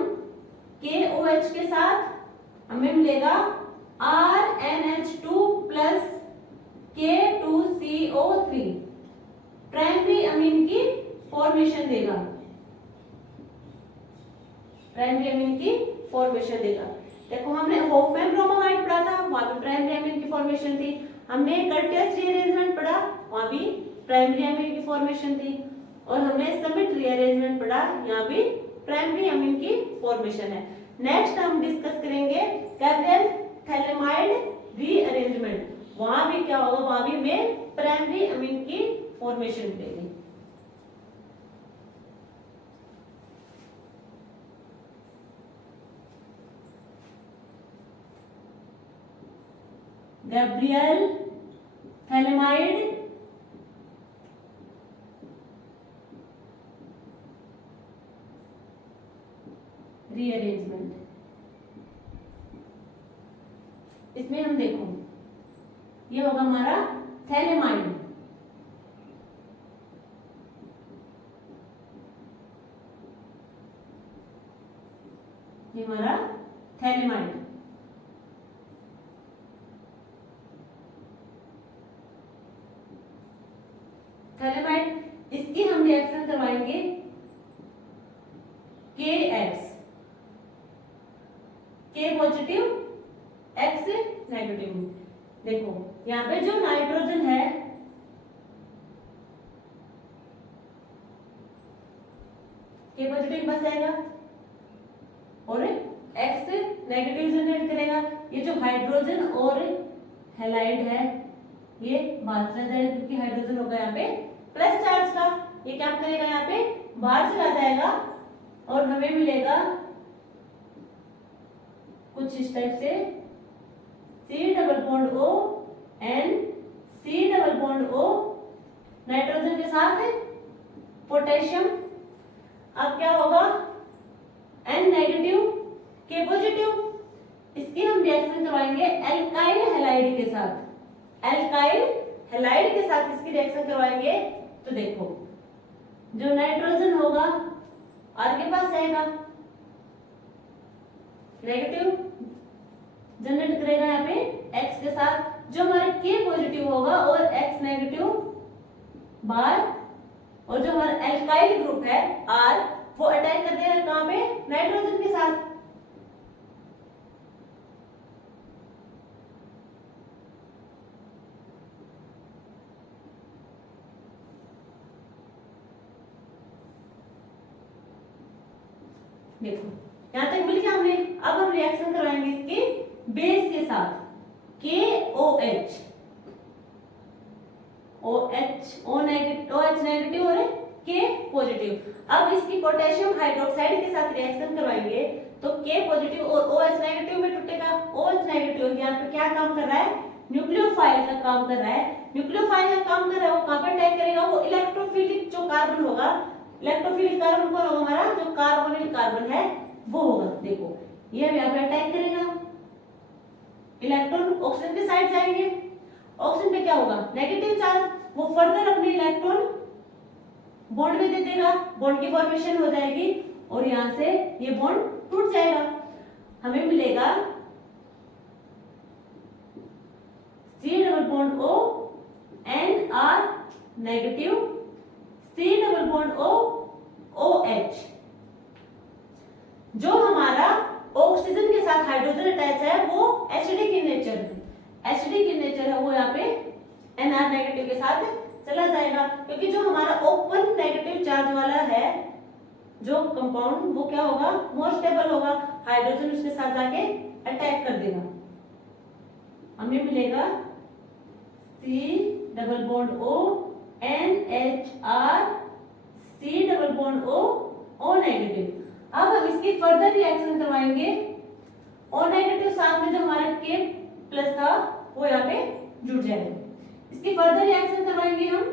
KOH के साथ, हमें मिलेगा RNH2 plus K2CO3, primary amine की फॉर्मेशन देगा, देखो हमने होफमैन ब्रोमोमाइड पढ़ा था, वहां पे प्राइमरी अमीन की फॉर्मेशन थी। हमने कर्टियस रीअरेंजमेंट पढ़ा, वहां भी प्राइमरी अमीन की फॉर्मेशन थी, और हमने समिट रीअरेंजमेंट पढ़ा, यहाँ भी प्राइमरी अमीन की फॉर्मेशन है। नेक्स्ट हम डिस्कस करेंगे कैब्रियल थैलेमाइड रीअरेंजमेंट, वहां भी क्या होगा, वहां भी हमें प्राइमरी अमीन की फॉर्मेशन मिलेगी। गैब्रियल थैलेमाइड रीअरेंजमेंट, इसमें हम देखो ये होगा हमारा थैलेमाइड, ये हमारा थैलेमाइड, इसकी हम रिएक्शन करवाएंगे KX, K positive X negative. देखो यहाँ पे जो नाइट्रोजन है K पॉजिटिव बस जाएगा और X नेगेटिव जनरेट करेगा। ये जो हाइड्रोजन और हैलाइड है ये बाहर चला जाएगा, क्योंकि हाइड्रोजन होगा यहाँ पे प्लस चार्ज का, ये क्या करेगा यहाँ पे बाहर चला जाएगा, और हमें मिलेगा कुछ इस टाइप से C double bond O N C double bond O, nitrogen के साथ पोटेशियम। अब क्या होगा N नेगेटिव K पॉजिटिव, इसकी हम रिएक्शन करवाएंगे एल्काइल हैलाइड के साथ, इसकी रिएक्शन करवाएंगे। तो देखो जो नाइट्रोजन होगा R के पास जाएगा, नेगेटिव जनरेट करेगा यहाँ पे X के साथ, जो हमारे K पॉजिटिव होगा और X नेगेटिव बाहर, और जो हमारा एल्काइल ग्रुप है R वो अटैक कर देगा कहाँ पे नाइट्रोजन के साथ। देखो यहां तक मिल गया हमने। अब हम रिएक्शन करवाएंगे इसके बेस के साथ KOH, OH नेगेटिव और K पॉजिटिव। अब इसकी पोटेशियम हाइड्रोक्साइड के साथ रिएक्शन करवाएंगे तो K पॉजिटिव और OH नेगेटिव में टूटेगा। OH नेगेटिव यहाँ पे क्या काम कर रहा है, न्यूक्लियोफाइल का काम कर रहा है। न्यूक्लियोफाइल का काम कर रहा है, वो कहां पर अटैक करेगा, वो इलेक्ट्रोफिलिक जो कार्बन होगा, इलेक्ट्रोफिलिक कार्बन कौन होगा हमारा, जो कार्बोनिल कार्बन है वो होगा। देखो ये यहाँ पे अटैक करेगा, इलेक्ट्रॉन ऑक्सीजन के साइड जाएंगे, ऑक्सीजन पे क्या होगा नेगेटिव चार्ज, वो फर्दर अपने इलेक्ट्रॉन बॉन्ड में दे देगा, बॉन्ड की फॉर्मेशन हो जाएगी और यहाँ से ये बॉन्ड टूट जाएगा। हमें मिलेगा C double bond O N R negative, C double bond O OH। जो हमारा ऑक्सीजन के साथ हाइड्रोजन अटैच है वो एसिडिक इन नेचर है वो यहाँ पे NR नेगेटिव के साथ चला जाएगा, क्योंकि जो हमारा ओपन नेगेटिव चार्ज वाला है जो कंपाउंड वो क्या होगा, मोर स्टेबल होगा, हाइड्रोजन उसके साथ जाके अटैक कर देगा। हमें मिलेगा C double bond O NHR C double bond O negative. अब हम इसकी फर्दर रिएक्शन करवाएंगे। O नेगेटिव साथ में जो हमारा K प्लस था वो यहाँ पे जुड़ जाएगा। इसकी फर्दर रिएक्शन करवाएंगे हम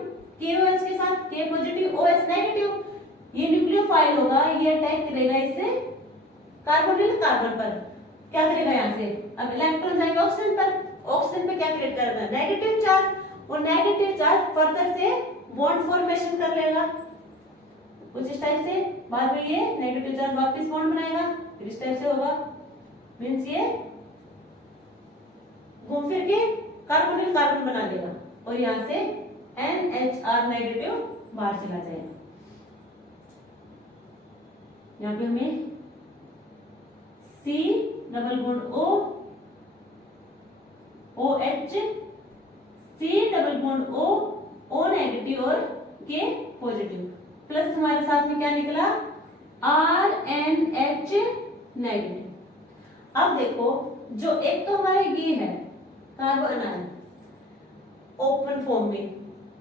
KOH के साथ, K पॉजिटिव OH नेगेटिव। ये न्यूक्लियोफाइल होगा, ये अटैक करेगा इससे कार्बोनिल कार्बन पर, क्या करेगा यहाँ से, अब इलेक्ट्रॉन जाएंगे ऑक्सीजन पर, ऑक्सीजन पे क्या क्रिएट करेगा, नेगेटिव चार्ज, और नेगेटिव चार्ज फर्दर से बॉन्ड फॉर्मेशन कर लेगा कुछ इस टाइप से। बाद में ये नेगेटिव चार्ज वापस बॉन्ड बनाएगा, फिर इस टाइप से होगा, मींस ये घूम फिर के कार्बोनिल कार्बन बना देगा और यहाँ से NHR नेगेटिव बाहर चला जाएगा। यहाँ पे हमें C double bond O OH C double bond O negative और K पॉजिटिव, प्लस हमारे साथ में क्या निकला RNH नेगेटिव। अब देखो जो एक तो हमारा ये है कार्बन आयन ओपन फॉर्म में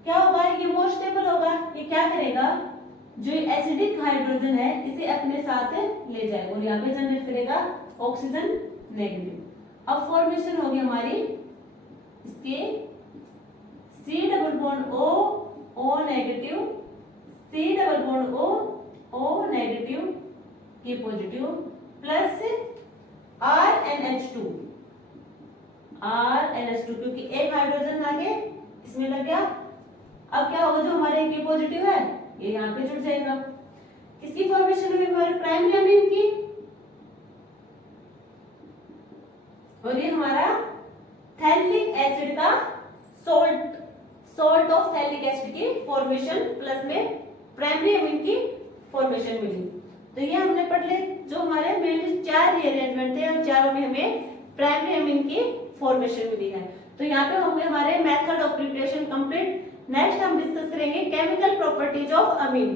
क्या होगा, ये मोर स्टेबल होगा, ये क्या करेगा, जो एसिडिक हाइड्रोजन है इसे अपने साथ ले जाएगा और यहाँ पे जनरेट करेगा ऑक्सीजन नेगेटिव। अब फॉर्मेशन होगी हमारी इसके C double bond O negative C double bond O negative K positive plus RNH2 क्योंकि एक हाइड्रोजन आगे इसमें लग गया। अब क्या होगा, जो हमारे K पॉजिटिव है ये यहाँ पे जुड़ जाएगा। किसकी फॉर्मेशन हुई, हमारे प्राइमरी अमीन की, और ये हमारा थैलिक एसिड का सोल्ट ऑफ थैलिक एसिड की फॉर्मेशन प्लस में प्राइमरी अमीन की फॉर्मेशन मिली। तो ये हमने पढ़ ले, जो हमारे मेनली 4 रीअरेंजमेंट थे और चारों में हमें प्राइमरी अमीन की फॉर्मेशन मिली है। तो यहाँ पे होंगे हमारे method of preparation complete. Next हम डिस्कस करेंगे chemical properties of amine.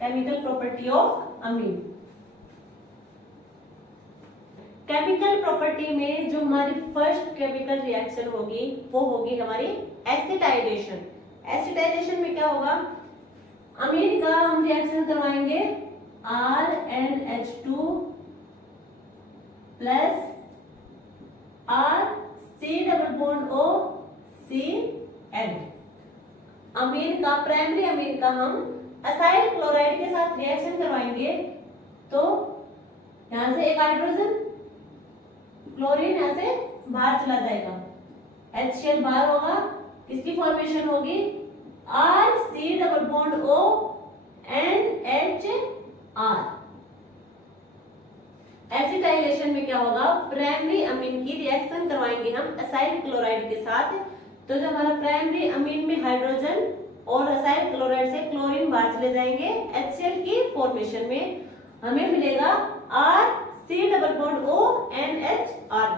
Chemical property of amine, chemical property में जो हमारी फर्स्ट केमिकल रिएक्शन होगी वो होगी हमारी एसिटाइजेशन। एसिटाइजेशन में क्या होगा, अमीन का हम रिएक्शन करवाएंगे RNH2 plus C double bond O Cl। अमीन का, प्राइमरी अमीन का हम असाइल क्लोराइड के साथ रिएक्शन करवाएंगे तो यहां से एक हाइड्रोजन क्लोरीन यहां से बाहर चला जाएगा, HCl बाहर होगा, किसकी फॉर्मेशन होगी RC double bond O NHR। Acetylation में क्या होगा, प्राइमरी अमीन की रिएक्शन करवाएंगे हम असाइल क्लोराइड के साथ, तो जो हमारा प्राइमरी अमीन में हाइड्रोजन और असाइल क्लोराइड से क्लोरीन बाहर चले जाएंगे, HCl की फॉर्मेशन में हमें मिलेगा RC double bond O NHR।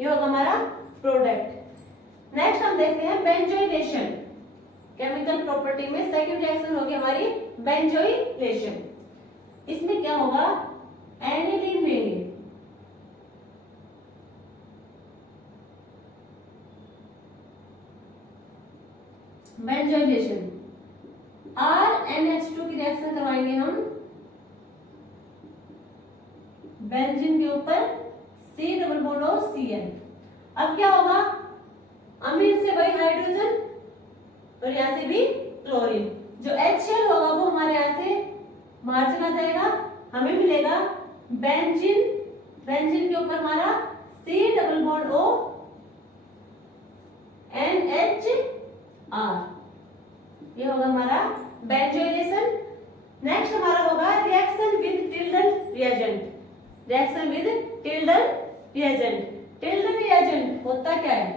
ये होगा हमारा प्रोडक्ट। नेक्स्ट हम देखते हैं बेंजोइलेशन। केमिकल प्रॉपर्टी में सेकंड रिएक्शन होगी हमारी बेंजोइलेशन। इसमें क्या होगा, एनिलीन लेंगे, बेंजोइलेशन RNH2 की रिएक्शन करवाएंगे हम बेंजीन के ऊपर C double bond O Cl। अब क्या होगा, अमीन से वही हाइड्रोजन और यहाँ से भी क्लोरीन, जो HCl होगा वो हमारे यहाँ से बाहर चला जाएगा, हमें मिलेगा बेंजीन, बेंजीन के ऊपर हमारा C double bond O NHR। ये होगा हमारा बेंजोइलेशन। नेक्स्ट हमारा होगा reaction with Tilden reagent. Reaction with Tilden reagent. Tilden reagent होता क्या है,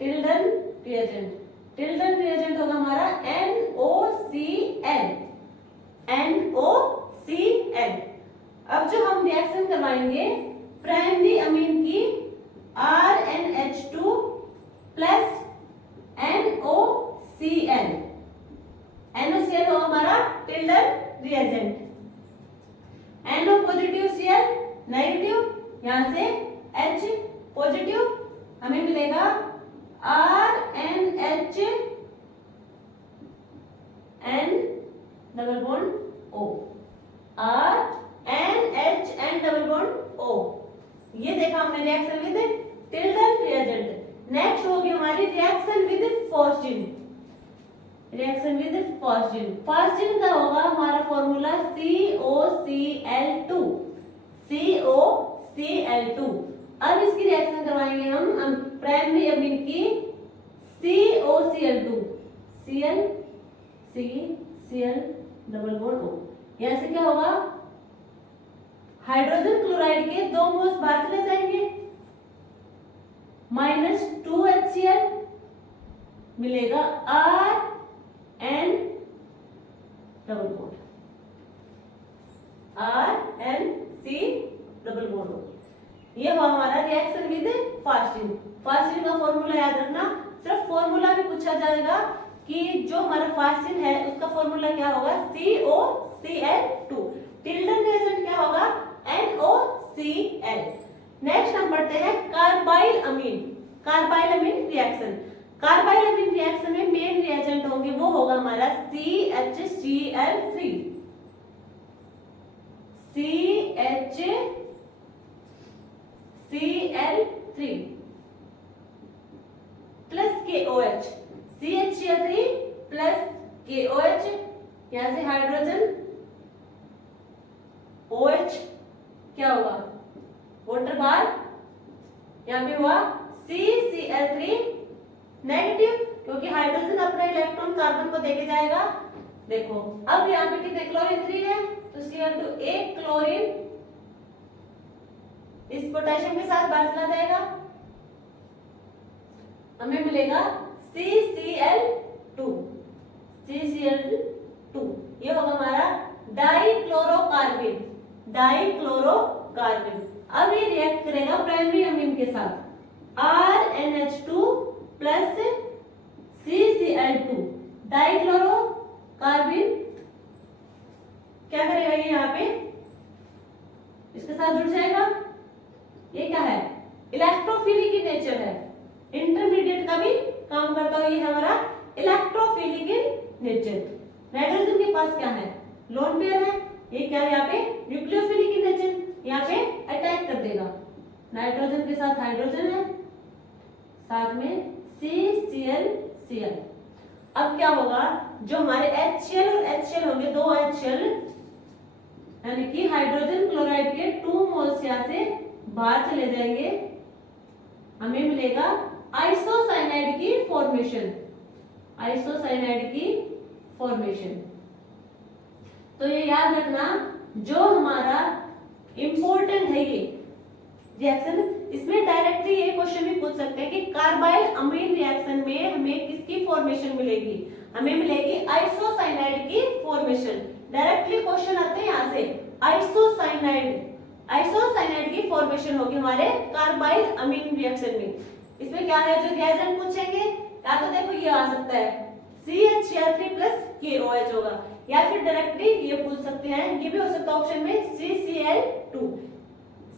टिल्डन रिएजेंट, टिल्डन रिएजेंट होगा हमारा NOCl। NOCl। अब जो हम रिएक्शन करवाएंगे प्राइमरी अमीन की RnH2 प्लस NOCl। NOCl हो हमारा Tilden reagent. NO positive Cl negative, यहां से H पॉजिटिव, हमें मिलेगा RnH N double bond O, RnH N double bond O। ये देखा हमने reaction with Tilden reagent. Next होगी हमारी reaction with phosphate. Reaction with phosphate, phosphate का होगा हमारा फॉर्मूला COCl2, COCl2। अब इसकी रिएक्शन करवाएंगे हम प्राइमरी अमीन की COCl2, Cl double bond O। यहां से क्या होगा, हाइड्रोजन क्लोराइड के 2 मोल्स बाहर चले जाएंगे, -2HCl मिलेगा RN double bond, RNC double bond. ये हुआ हमारा रिएक्शन विद फास्टिंग। फास्टिंग का फॉर्मूला याद रखना, सिर्फ फॉर्मूला भी पूछा जाएगा कि जो हमारा फास्टिंग है उसका फॉर्मूला क्या होगा, COCl2। टिल्डर रिएजेंट क्या होगा, NOCl। नेक्स्ट हम पढ़ते हैं कार्बाइल अमीन। कार्बाइल अमीन रिएक्शन। कार्बाइल अमीन रिएक्शन में मेन रिएजेंट होंगे वो होगा हमारा CHCl3, CHCl3 plus KOH, CHCl3 plus KOH, यहां से हाइड्रोजन OH क्या होगा, वाटर बार, यहां पे हुआ CCl3 नेगेटिव, क्योंकि हाइड्रोजन अपना इलेक्ट्रॉन कार्बन को देके जाएगा। देखो अब यहाँ पे कितने क्लोरीन 3 है, तो Cl2 एक क्लोरीन इस पोटेशियम के साथ बाहर चला जाएगा, हमें मिलेगा CCl2, CCl2। ये होगा हमारा डाइक्लोरोकार्बन, डाइक्लोरोकार्बन। अब ये रिएक्ट करेगा प्राइमरी अमीन के साथ, RnH2 प्लस CCl2, डाइक्लोरोकार्बन क्या करेगा, ये यहाँ पे इसके साथ जुड़ जाएगा। ये क्या है, इलेक्ट्रोफिलिक इन नेचर है, इंटरमीडिएट का भी काम करता है, ये हमारा इलेक्ट्रोफिलिक इन नेचर। नाइट्रोजन के पास क्या है, लोन पेयर है, ये क्या है यहाँ पे न्यूक्लियोफिलिक इन नेचर, यहाँ पे अटैक कर देगा। नाइट्रोजन के साथ हाइड्रोजन है, साथ में CCl। अब क्या होगा, जो हमारे HCl और HCl होंगे, 2 HCl यानी कि हाइड्रोजन क्लोराइड के 2 मोल्स यहाँ से बाहर चले जाएंगे, हमें मिलेगा आइसोसाइनाइड की फॉर्मेशन, आइसोसाइनाइड की फॉर्मेशन। तो ये याद रखना, जो हमारा इंपॉर्टेंट है ये रिएक्शन, इसमें डायरेक्टली ये क्वेश्चन भी पूछ सकते हैं कि कार्बाइल अमीन रिएक्शन में हमें किसकी फॉर्मेशन मिलेगी, हमें मिलेगी आइसोसाइनाइड की फॉर्मेशन। डायरेक्टली क्वेश्चन आते हैं यहाँ से, आइसोसाइनाइड, आइसोसाइनाइड की फॉर्मेशन होगी हमारे कार्बाइल अमीन रिएक्शन में। इसमें क्या है, जो रिएजेंट पूछेंगे, या तो देखो ये आ सकता है CHCl3 प्लस KOH होगा, या फिर डायरेक्टली ये पूछ सकते हैं, ये भी हो सकता है ऑप्शन में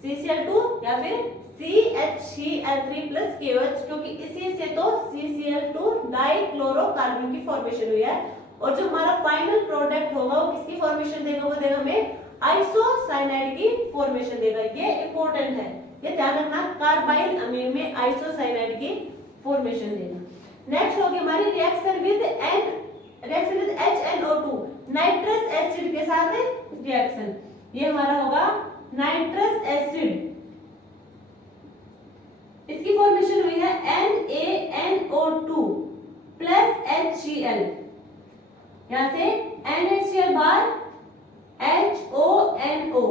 CCl2 या फिर CHCl3 प्लस KOH, क्योंकि इसी से तो CCl2 डाइक्लोरोकार्बन की फॉर्मेशन हुई है। और जो हमारा फाइनल प्रोडक्ट होगा वो किसकी फॉर्मेशन देगा, वो देगा हमें आइसोसाइनाइड की फॉर्मेशन देगा। ये इंपॉर्टेंट है, ये ध्यान रखना, कार्बाइल अमीन में आइसोसाइनाइड की फॉर्मेशन देगा। नेक्स्ट होगी हमारी reaction with HNO2, nitrous acid के साथ रिएक्शन। ये हमारा होगा नाइट्रस एसिड, इसकी फॉर्मेशन हुई है NaNO2 प्लस HCl, यहां से NaCl बार HONO,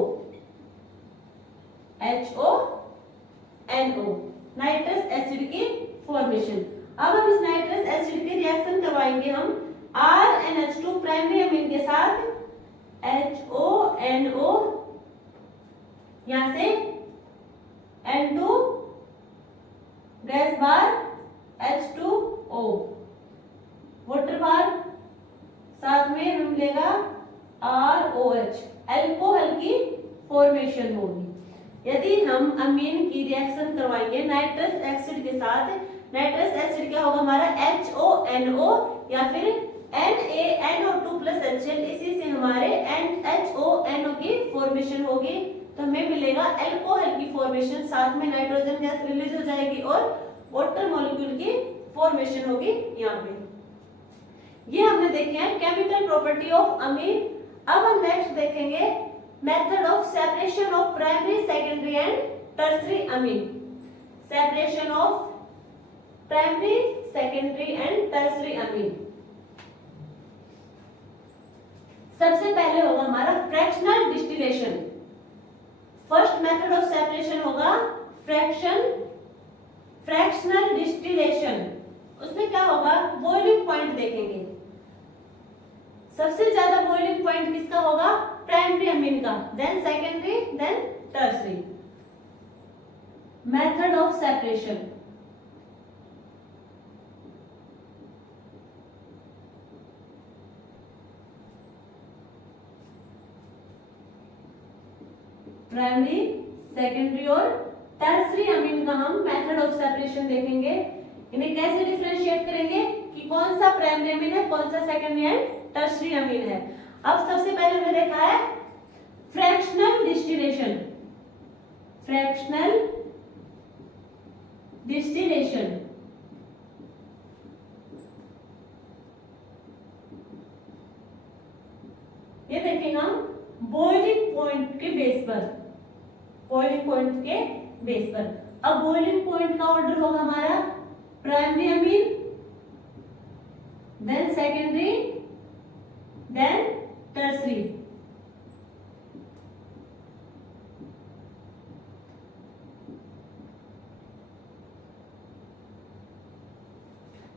नाइट्रस एसिड की फॉर्मेशन। अब हम इस नाइट्रस एसिड की रिएक्शन करवाएंगे हम RnH2 प्राइमरी अमीन के साथ, HONO, यहां से N2 डैश बार H2O, वाटर बार साथ में हमें मिलेगा ROH, अल्कोहल की फॉर्मेशन होगी। यदि हम अमीन की रिएक्शन करवाएंगे नाइट्रस एसिड के साथ, नाइट्रस एसिड क्या होगा हमारा HONO या फिर NaNO2 प्लस HCl, इसी से हमारे NHONO की फॉर्मेशन होगी, तो हमें मिलेगा अल्कोहल की फॉर्मेशन, साथ में नाइट्रोजन गैस रिलीज हो जाएगी और वाटर मॉलिक्यूल की फॉर्मेशन होगी यहाँ पे। ये हमने देखे हैं केमिकल प्रॉपर्टी ऑफ अमीन। अब हम नेक्स्ट देखेंगे method of separation of primary, secondary and tertiary amine. Separation of primary, secondary and tertiary amine. सबसे पहले होगा हमारा fractional distillation. First method of separation होगा फ्रैक्शनल डिस्टिलेशन। उसमें क्या होगा, बॉइलिंग पॉइंट देखेंगे। सबसे ज्यादा बॉइलिंग पॉइंट किसका होगा, प्राइमरी अमीन का, then secondary, then tertiary. Method of separation, primary, secondary और टर्सरी अमीन का हम मेथड ऑफ सेपरेशन देखेंगे। इन्हें कैसे डिफरेंशिएट करेंगे कि कौन सा प्राइमरी अमीन है, कौन सा सेकेंडरी एंड टर्सरी अमीन है। अब सबसे पहले हमने देखा है फ्रैक्शनल डिस्टिलेशन। फ्रैक्शनल डिस्टिलेशन ये देखेंगे हम बॉइलिंग पॉइंट के बेस पर, बॉइलिंग पॉइंट के बेस पर। अब बॉइलिंग पॉइंट का ऑर्डर होगा हमारा primary amine, then secondary, then tertiary.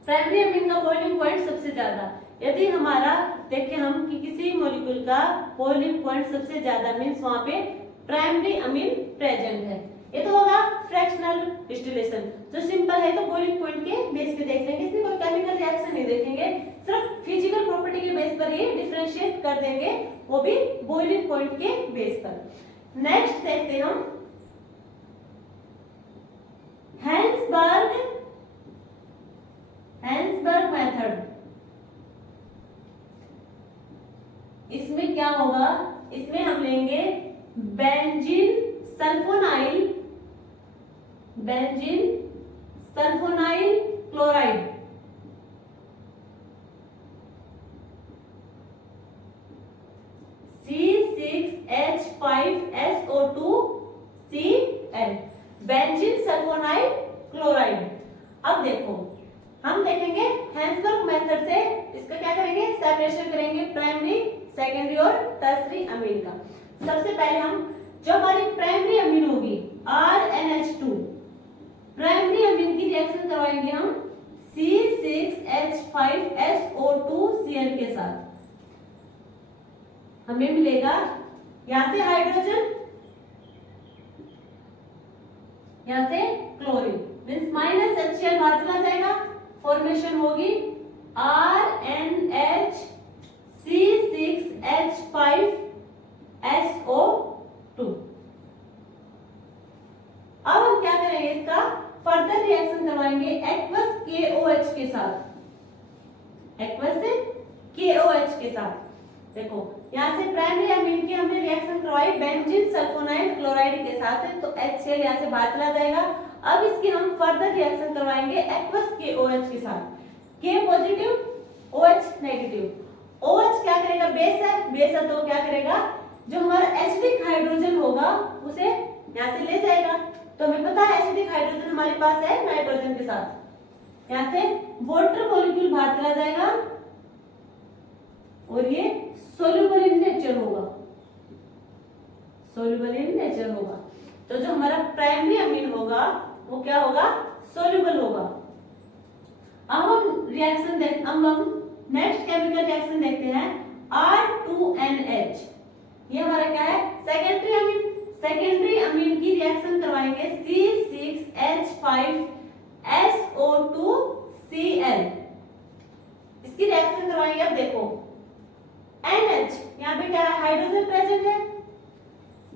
Primary amine का बॉइलिंग पॉइंट सबसे ज्यादा। यदि हमारा देखें हम कि किसी मॉलिक्यूल का बॉइलिंग पॉइंट सबसे ज्यादा मींस वहां पे प्राइमरी अमीन प्रेजेंट है, ये तो होगा फ्रैक्शनल डिस्टिलेशन। जो सिंपल है तो बॉइलिंग पॉइंट के बेस पे देख लेंगे, इसमें कोई केमिकल रिएक्शन नहीं देखेंगे, सिर्फ फिजिकल प्रॉपर्टी के बेस पर ये डिफरेंशिएट कर देंगे, वो भी बॉइलिंग पॉइंट के बेस पर। नेक्स्ट देखते हैं हम हैंसबर्ग मेथड। इसमें क्या होगा, इसमें हम लेंगे benzene sulfonyl chloride, C6H5SO2Cl, benzene sulfonyl chloride. अब देखो हम देखेंगे हैंसबर्ग मेथड से इसका क्या करेंगे, सेपरेशन करेंगे प्राइमरी, सेकेंडरी और टर्सरी अमीन का। सबसे पहले हम जो हमारी प्राइमरी अमीन होगी RNH2, प्राइमरी अमीन की रिएक्शन करवाएंगे हम C6H5SO2Cl के साथ। हमें मिलेगा यहां से हाइड्रोजन, यहां से क्लोरीन, मींस माइनस HCl बाहर चला जाएगा, फॉर्मेशन होगी RNH6H5SO2। अब हम क्या करेंगे, इसका फर्दर रिएक्शन करवाएंगे एक्वस KOH के साथ, एक्वस से KOH के साथ। देखो यहाँ से प्राइमरी अमीन की हमने रिएक्शन करवाई बेंजीन सल्फोनाइल क्लोराइड के साथ, तो HCl यहाँ से बाहर चला जाएगा। अब इसकी हम फर्दर रिएक्शन करवाएंगे एक्वस KOH के साथ, K positive OH negative. OH क्या करेगा, बेस है तो क्या करेगा, जो हमारा एसिडिक हाइड्रोजन होगा उसे यहाँ से ले जाएगा। तो हमें पता है एसिडिक हाइड्रोजन हमारे पास है नाइट्रोजन के साथ, यहाँ से वाटर मॉलिक्यूल बाहर चला जाएगा और ये सोल्यूबल इन नेचर होगा, सोल्यूबल इन नेचर होगा। तो जो हमारा प्राइमरी अमीन होगा वो क्या होगा, सोल्यूबल होगा। अब हम नेक्स्ट केमिकल रिएक्शन देखते हैं R2NH। ये हमारा क्या है, सेकेंडरी अमीन। सेकेंडरी अमीन की रिएक्शन करवाएंगे यहाँ पे क्या है, हाइड्रोजन प्रेजेंट है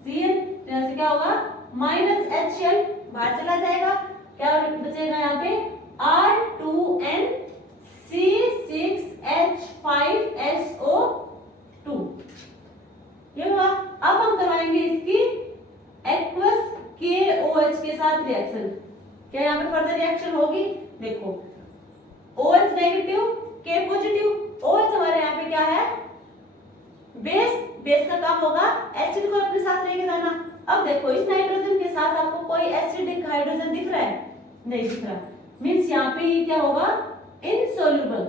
Cl, यहाँ से क्या होगा माइनस HCl बाहर चला जाएगा, क्या बचेगा यहाँ पे R2N C6H5SO2। ये हुआ। अब हम करवाएंगे इसकी एक्वस KOH के साथ रिएक्शन। क्या यहाँ पे फर्दर रिएक्शन होगी, देखो OH negative K positive, OH हमारे यहाँ पे क्या है बेस, बेस का काम होगा एसिड को अपने साथ लेके जाना। अब देखो इस नाइट्रोजन के साथ आपको कोई एसिडिक हाइड्रोजन दिख रहा है, नहीं दिख रहा, मींस यहाँ पे ये क्या होगा इनसोल्यूबल,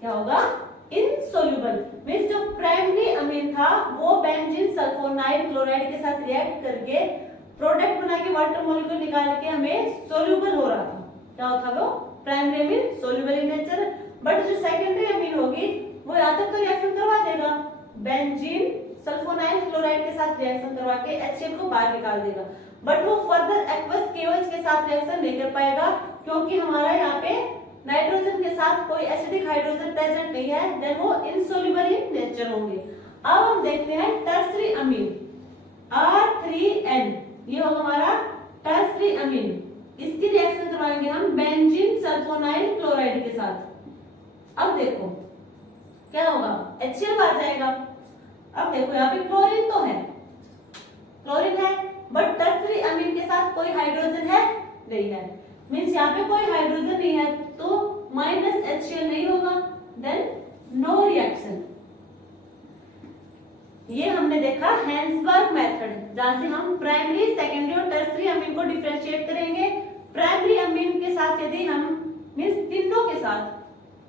क्या होगा इनसोल्यूबल, मींस जो प्राइमरी अमीन था वो बेंजीन सल्फोनाइल क्लोराइड के साथ रिएक्ट करके प्रोडक्ट बना के वाटर मॉलिक्यूल निकाल के हमें सोल्यूबल हो रहा था, क्या होता वो primary amine soluble in nature. But जो सेकेंडरी अमीन होगी वो या तक तो रिएक्शन करवा देगा, बेंजीन सल्फोनाइल क्लोराइड के साथ रिएक्शन करवा के HCl को बाहर निकाल देगा, बट वो फर्दर एक्वस KOH के साथ रिएक्शन नहीं कर पाएगा क्योंकि हमारा यहाँ पे नाइट्रोजन के साथ कोई एसिडिक हाइड्रोजन प्रेजेंट नहीं है, देन वो इनसोल्यूबल इन नेचर होंगे। अब हम देखते हैं टर्सरी अमीन R3N, ये होगा हमारा टर्सरी अमीन, इसकी रिएक्शन करवाएंगे हम बेंजीन सल्फोनाइल क्लोराइड के साथ। अब देखो क्या होगा HCl बाहर जाएगा। अब देखो यहाँ पे क्लोरीन तो है, क्लोरीन है, बट टर्सरी अमीन के साथ कोई हाइड्रोजन है नहीं है, मींस यहाँ पे कोई हाइड्रोजन नहीं है तो माइनस HCl नहीं होगा, देन नो रिएक्शन। ये हमने देखा हेंसबर्ग मेथड, जहां से हम प्राइमरी सेकेंडरी और टर्सरी अमीन को डिफरेंशिएट करेंगे। प्राइमरी अमीन के साथ यदि हम मींस तीनों के साथ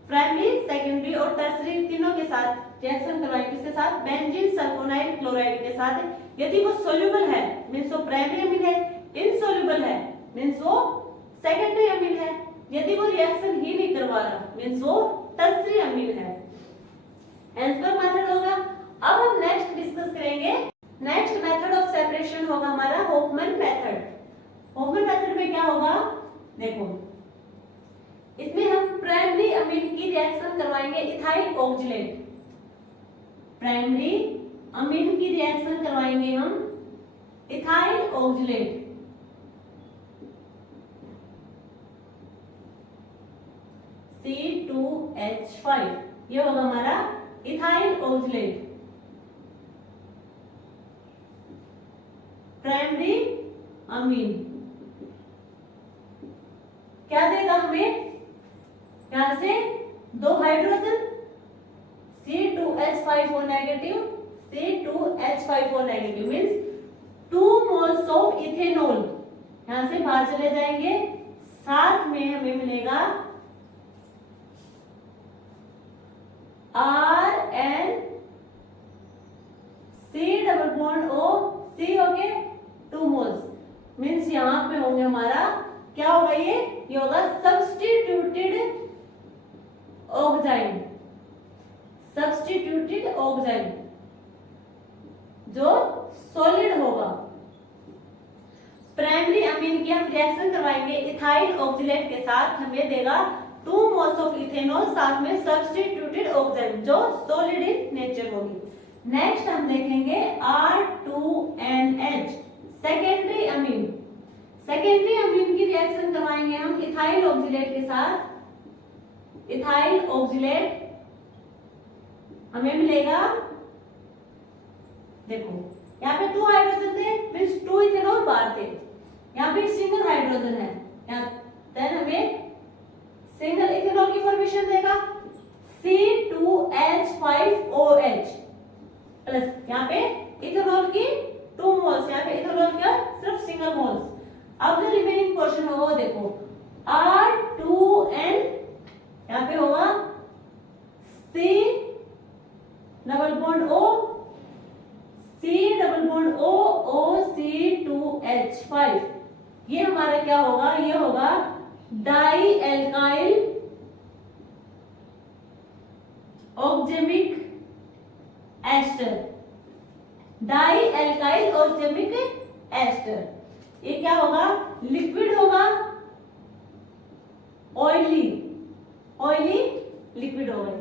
प्राइमरी सेकेंडरी और टर्सरी तीनों के साथ रिएक्शन करवाएंगे, किसके साथ बेंजीन सल्फोनाइल क्लोराइड के साथ, यदि वो सोल्यूबल है मींस वो प्राइमरी अमीन है, इनसोल्यूबल है मींस वो सेकेंडरी अमीन है, यदि वो रिएक्शन ही नहीं करवा रहा मींस वो टर्सरी अमीन है। हेंसबर्ग मेथड होगा। अब हम नेक्स्ट डिस्कस करेंगे, नेक्स्ट मेथड ऑफ सेपरेशन होगा हमारा होफमैन मेथड। होफमैन मेथड में क्या होगा, देखो इसमें हम प्राइमरी अमीन की रिएक्शन करवाएंगे इथाइल ऑक्जिलेट, प्राइमरी अमीन की रिएक्शन करवाएंगे हम इथाइल ऑक्जिलेट, C2H5, ये होगा हमारा इथाइल ऑक्जिलेट, प्राइमरी अमीन। क्या देगा हमें, यहां से दो hydrogen C2H5O negative, C2H5O negative means 2 moles of ethanol यहां से बाहर चले जाएंगे, साथ में हमें मिलेगा RN C double bond O C okay 2 moles, means यहां पे होंगे हमारा क्या होगा, ये होगा सब्स्टिट्यूटेड ऑक्साइड, सब्स्टिट्यूटेड ऑक्साइड जो सॉलिड होगा। प्राइमरी अमीन की हम रिएक्शन करवाएंगे इथाइल ऑक्जिलेट के साथ, हमें देगा 2 मोल्स ऑफ इथेनॉल, साथ में सब्स्टिट्यूटेड ऑक्साइड जो सॉलिड इन नेचर होगी। नेक्स्ट हम देखेंगे R2NH, secondary amine, secondary amine की रिएक्शन करवाएंगे हम इथाइल ऑक्जिलेट के साथ, इथाइल ऑक्जिलेट हमें मिलेगा, देखो यहाँ पे 2 हाइड्रोजन थे मींस 2 इथेनॉल बाहर थे, यहाँ पे सिंगल हाइड्रोजन है, देन हमें सिंगल इथेनॉल की फॉर्मेशन देगा C2H5OH प्लस यहाँ पे इथेनॉल की 2 मोल्स, यहाँ पे इथेनॉल का सिर्फ सिंगल मोल्स। अब जो रिमेनिंग पोर्शन होगा वो देखो R2N, यहाँ पे होगा C double bond O, C double bond O OC2H5, ये हमारा क्या होगा, ये होगा di alkyl oxamic ester, di alkyl oxamic ester, ये क्या होगा लिक्विड होगा, ऑयली, ऑयली लिक्विड होगा।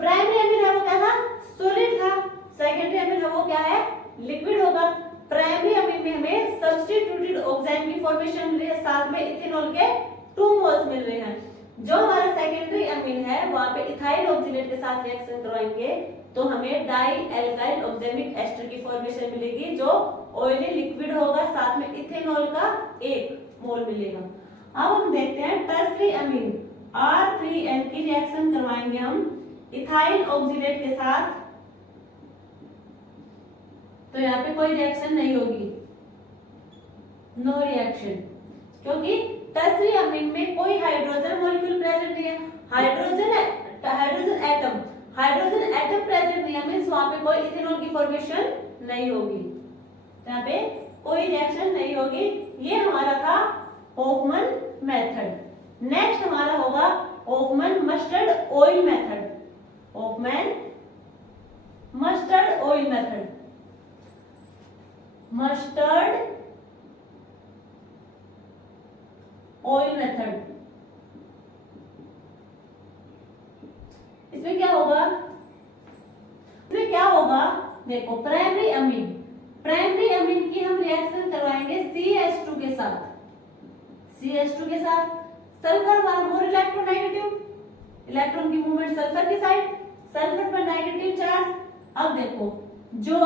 प्राइमरी अमीन है वो क्या था, सॉलिड था, सेकेंडरी अमीन है वो क्या है, लिक्विड होगा। प्राइमरी अमीन में हमें सब्स्टिट्यूटेड ऑक्साइड की फॉर्मेशन मिल रही है, साथ में इथेनॉल के 2 मोल्स मिल रहे हैं। जो हमारा सेकेंडरी अमीन है वहां पे इथाइल ऑक्सीडेट के साथ रिएक्शन करवाएंगे तो हमें डाई एल्काइल ऑक्जेमिक एस्टर की फॉर्मेशन मिलेगी, जो ऑयली लिक्विड होगा, साथ में इथेनॉल का 1 मोल मिलेगा। अब हम देखते हैं टर्सरी अमीन R3N की रिएक्शन करवाएंगे हम इथाइल ऑक्सीडेट के साथ, तो यहाँ पे कोई रिएक्शन नहीं होगी, नो रिएक्शन, क्योंकि टर्सरी अमीन में कोई हाइड्रोजन मॉलिक्यूल प्रेजेंट नहीं है। हाइड्रोजन एटम प्रेजेंट नहीं है, मींस वहां पे कोई इथेनॉल की फॉर्मेशन नहीं होगी, यहाँ पे कोई रिएक्शन नहीं होगी। ये हमारा था होफमन मेथड। नेक्स्ट हमारा होगा Hofmann mustard oil method. Hofmann mustard oil method, mustard oil method. इसमें क्या होगा, देखो प्राइमरी अमीन की हम रिएक्शन करवाएंगे CH2 के साथ, सल्फर वाला मोर इलेक्ट्रोनेगेटिव, इलेक्ट्रॉन की मूवमेंट सल्फर की साइड, सल्फर पर नेगेटिव चार्ज। अब देखो जो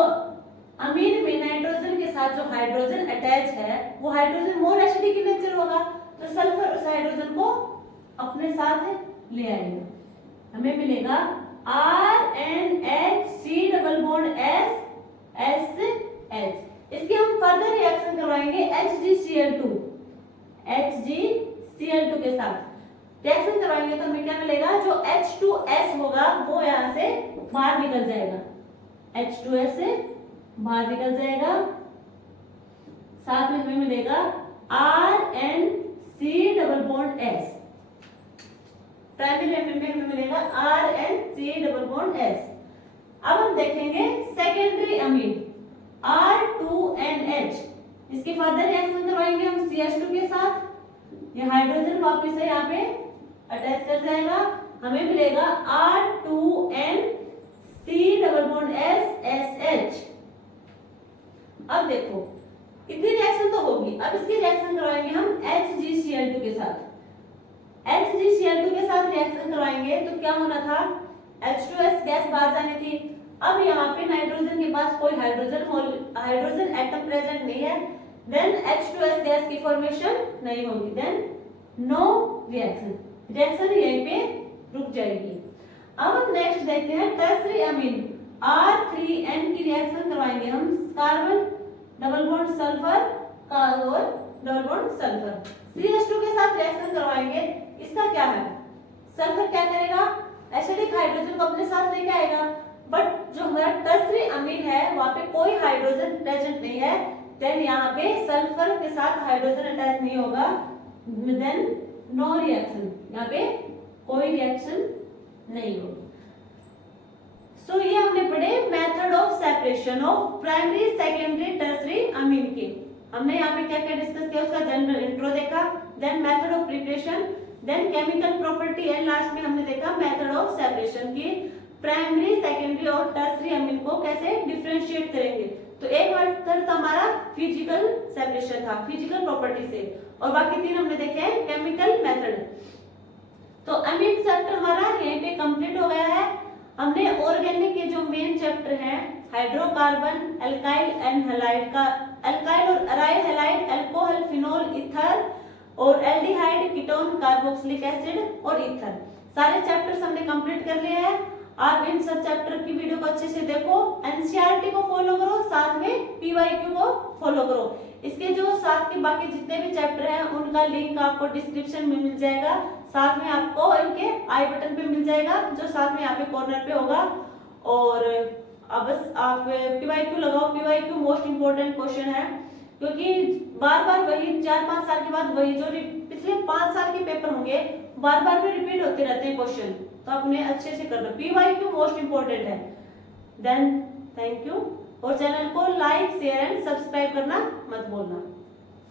अमीन में नाइट्रोजन के साथ जो हाइड्रोजन अटैच है वो hydrogen more acidic in nature होगा, तो सल्फर उस हाइड्रोजन को अपने साथ ले आएगा, हमें मिलेगा RNHC डबल बॉन्ड SH। इसकी हम फर्दर रिएक्शन करवाएंगे HgCl2 के साथ रिएक्शन करवाएंगे तो हमें क्या मिलेगा, जो H2S होगा वो यहाँ से बाहर निकल जाएगा, H2S से बाहर निकल जाएगा, साथ में हमें मिलेगा RNC double bond S। Primary amine में हमें मिलेगा RNC डबल बॉन्ड S। अब हम देखेंगे सेकेंडरी अमीन R2NH, इसकी फर्दर रिएक्शन करवाएंगे हम CH2 के साथ, ये हाइड्रोजन वापस से यहाँ पे अटैच कर जाएगा, हमें मिलेगा R2NC डबल बॉन्ड SH। अब देखो इतनी रिएक्शन तो होगी, अब इसकी रिएक्शन करवाएंगे हम HgCl2 के साथ। HgCl2 के साथ रिएक्शन करवाएंगे तो क्या होना था, H2S गैस बाहर जानी थी। अब यहाँ पे नाइट्रोजन के पास कोई हाइड्रोजन एटम प्रेजेंट नहीं है, देन H2S गैस की फॉर्मेशन नहीं होगी, देन नो रिएक्शन, रिएक्शन यहीं पे रुक जाएगी। अब हम नेक्स्ट देखते हैं टर्सरी अमीन R3N की रिएक्शन करवाएंगे हम कार्बन डबल बॉन्ड सल्फर और डबल बॉन्ड सल्फर, CH2 के साथ रिएक्शन करवाएंगे। इसका क्या है, सल्फर क्या करेगा, एसिडिक हाइड्रोजन को अपने साथ लेके आएगा, बट जो हमारा टर्सरी अमीन है वहां पे कोई हाइड्रोजन प्रेजेंट नहीं है, देन यहाँ पे सल्फर के साथ हाइड्रोजन अटैच नहीं होगा, देन नो रिएक्शन, यहाँ पे कोई रिएक्शन नहीं होगी। सो ये हमने पढ़े method of separation of primary secondary tertiary amine के। हमने यहाँ पे क्या क्या डिस्कस किया, उसका जनरल इंट्रो देखा, then method of preparation, then chemical property and last में हमने देखा मेथड ऑफ सेपरेशन की प्राइमरी सेकेंडरी और टर्सरी अमीन को कैसे डिफरेंशिएट करेंगे। तो एक मेथड तो हमारा फिजिकल सेपरेशन था, फिजिकल प्रॉपर्टी से, और बाकी 3 हमने देखे हैं केमिकल मेथड। तो अमीन चैप्टर हमारा यहीं पे कंप्लीट हो गया है। हमने ऑर्गेनिक के जो मेन चैप्टर हैं हाइड्रोकार्बन, एल्काइल एंड हैलाइड का, एल्काइल और aryl halide, alcohol, phenol, ether और एल्डिहाइड, कीटोन, कार्बोक्सिलिक एसिड और ईथर, सारे चैप्टर्स हमने कंप्लीट कर लिए हैं। आप इन सब चैप्टर की वीडियो को अच्छे से देखो, एनसीईआरटी को फॉलो करो, साथ में पीवाईक्यू को फॉलो करो। इसके जो साथ के बाकी जितने भी चैप्टर हैं उनका लिंक आपको डिस्क्रिप्शन में मिल जाएगा, साथ में आपको इनके आई बटन पे मिल जाएगा, जो साथ में यहाँ पे कॉर्नर पे होगा। और अब बस आप पीवाईक्यू लगाओ, पीवाईक्यू मोस्ट इंपोर्टेंट क्वेश्चन है, क्योंकि बार बार वही 4-5 साल के बाद वही जो पिछले 5 साल के पेपर होंगे बार बार में रिपीट होते रहते हैं क्वेश्चन, तो आपने अच्छे से करना, पीवाईक्यू मोस्ट इंपोर्टेंट है। देन थैंक यू, और चैनल को लाइक, शेयर एंड सब्सक्राइब करना मत भूलना।